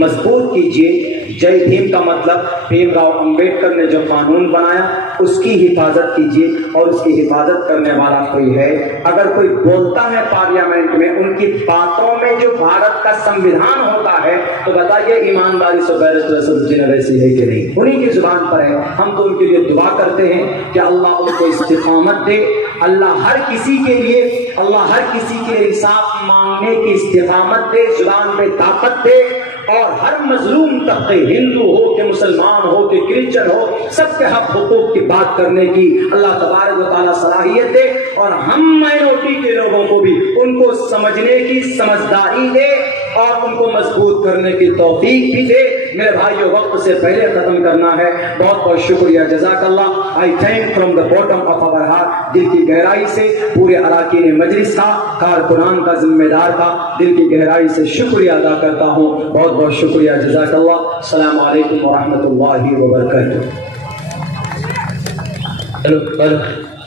मजबूत कीजिए। जय भीम का मतलब भीमराव अंबेडकर ने जो कानून बनाया उसकी हिफाजत कीजिए, और उसकी हिफाजत करने वाला कोई है। अगर कोई बोलता है पार्लियामेंट में, उनकी बातों में जो भारत का संविधान होता है, तो बताइए ईमानदारी से बैरिस्टर असदुद्दीन अवैसी है कि नहीं? उन्हीं की जुबान पर है। हम तो उनके लिए दुआ करते हैं कि अल्लाह उनको इस्तिकामत दे, अल्लाह हर किसी के लिए इंसाफ मांगने की इस्तिकामत दे, जुबान पे ताकत दे, और हर मजलूम तबके, हिंदू हो कि मुसलमान हो कि क्रिश्चियन हो, सबके हक हुकूक की बात करने की अल्लाह तबारक व तआला सलाहियत दे, और हम माइनॉरिटी के लोगों को भी उनको समझने की समझदारी दे और उनको मजबूत करने की तौफीक भी दे। मेरे भाइयों, वक्त से पहले खत्म करना है। बहुत बहुत शुक्रिया, जज़ाकल्लाह। I thank from the bottom of our heart, दिल की गहराई से पूरे अराकीन मजलिस का, कारकुनान का, जिम्मेदार का दिल की गहराई से शुक्रिया अदा करता हूँ। बहुत बहुत शुक्रिया, जज़ाकल्लाह। अस्सलामु अलैकुम व रहमतुल्लाहि व बरकातुहू। हेलो।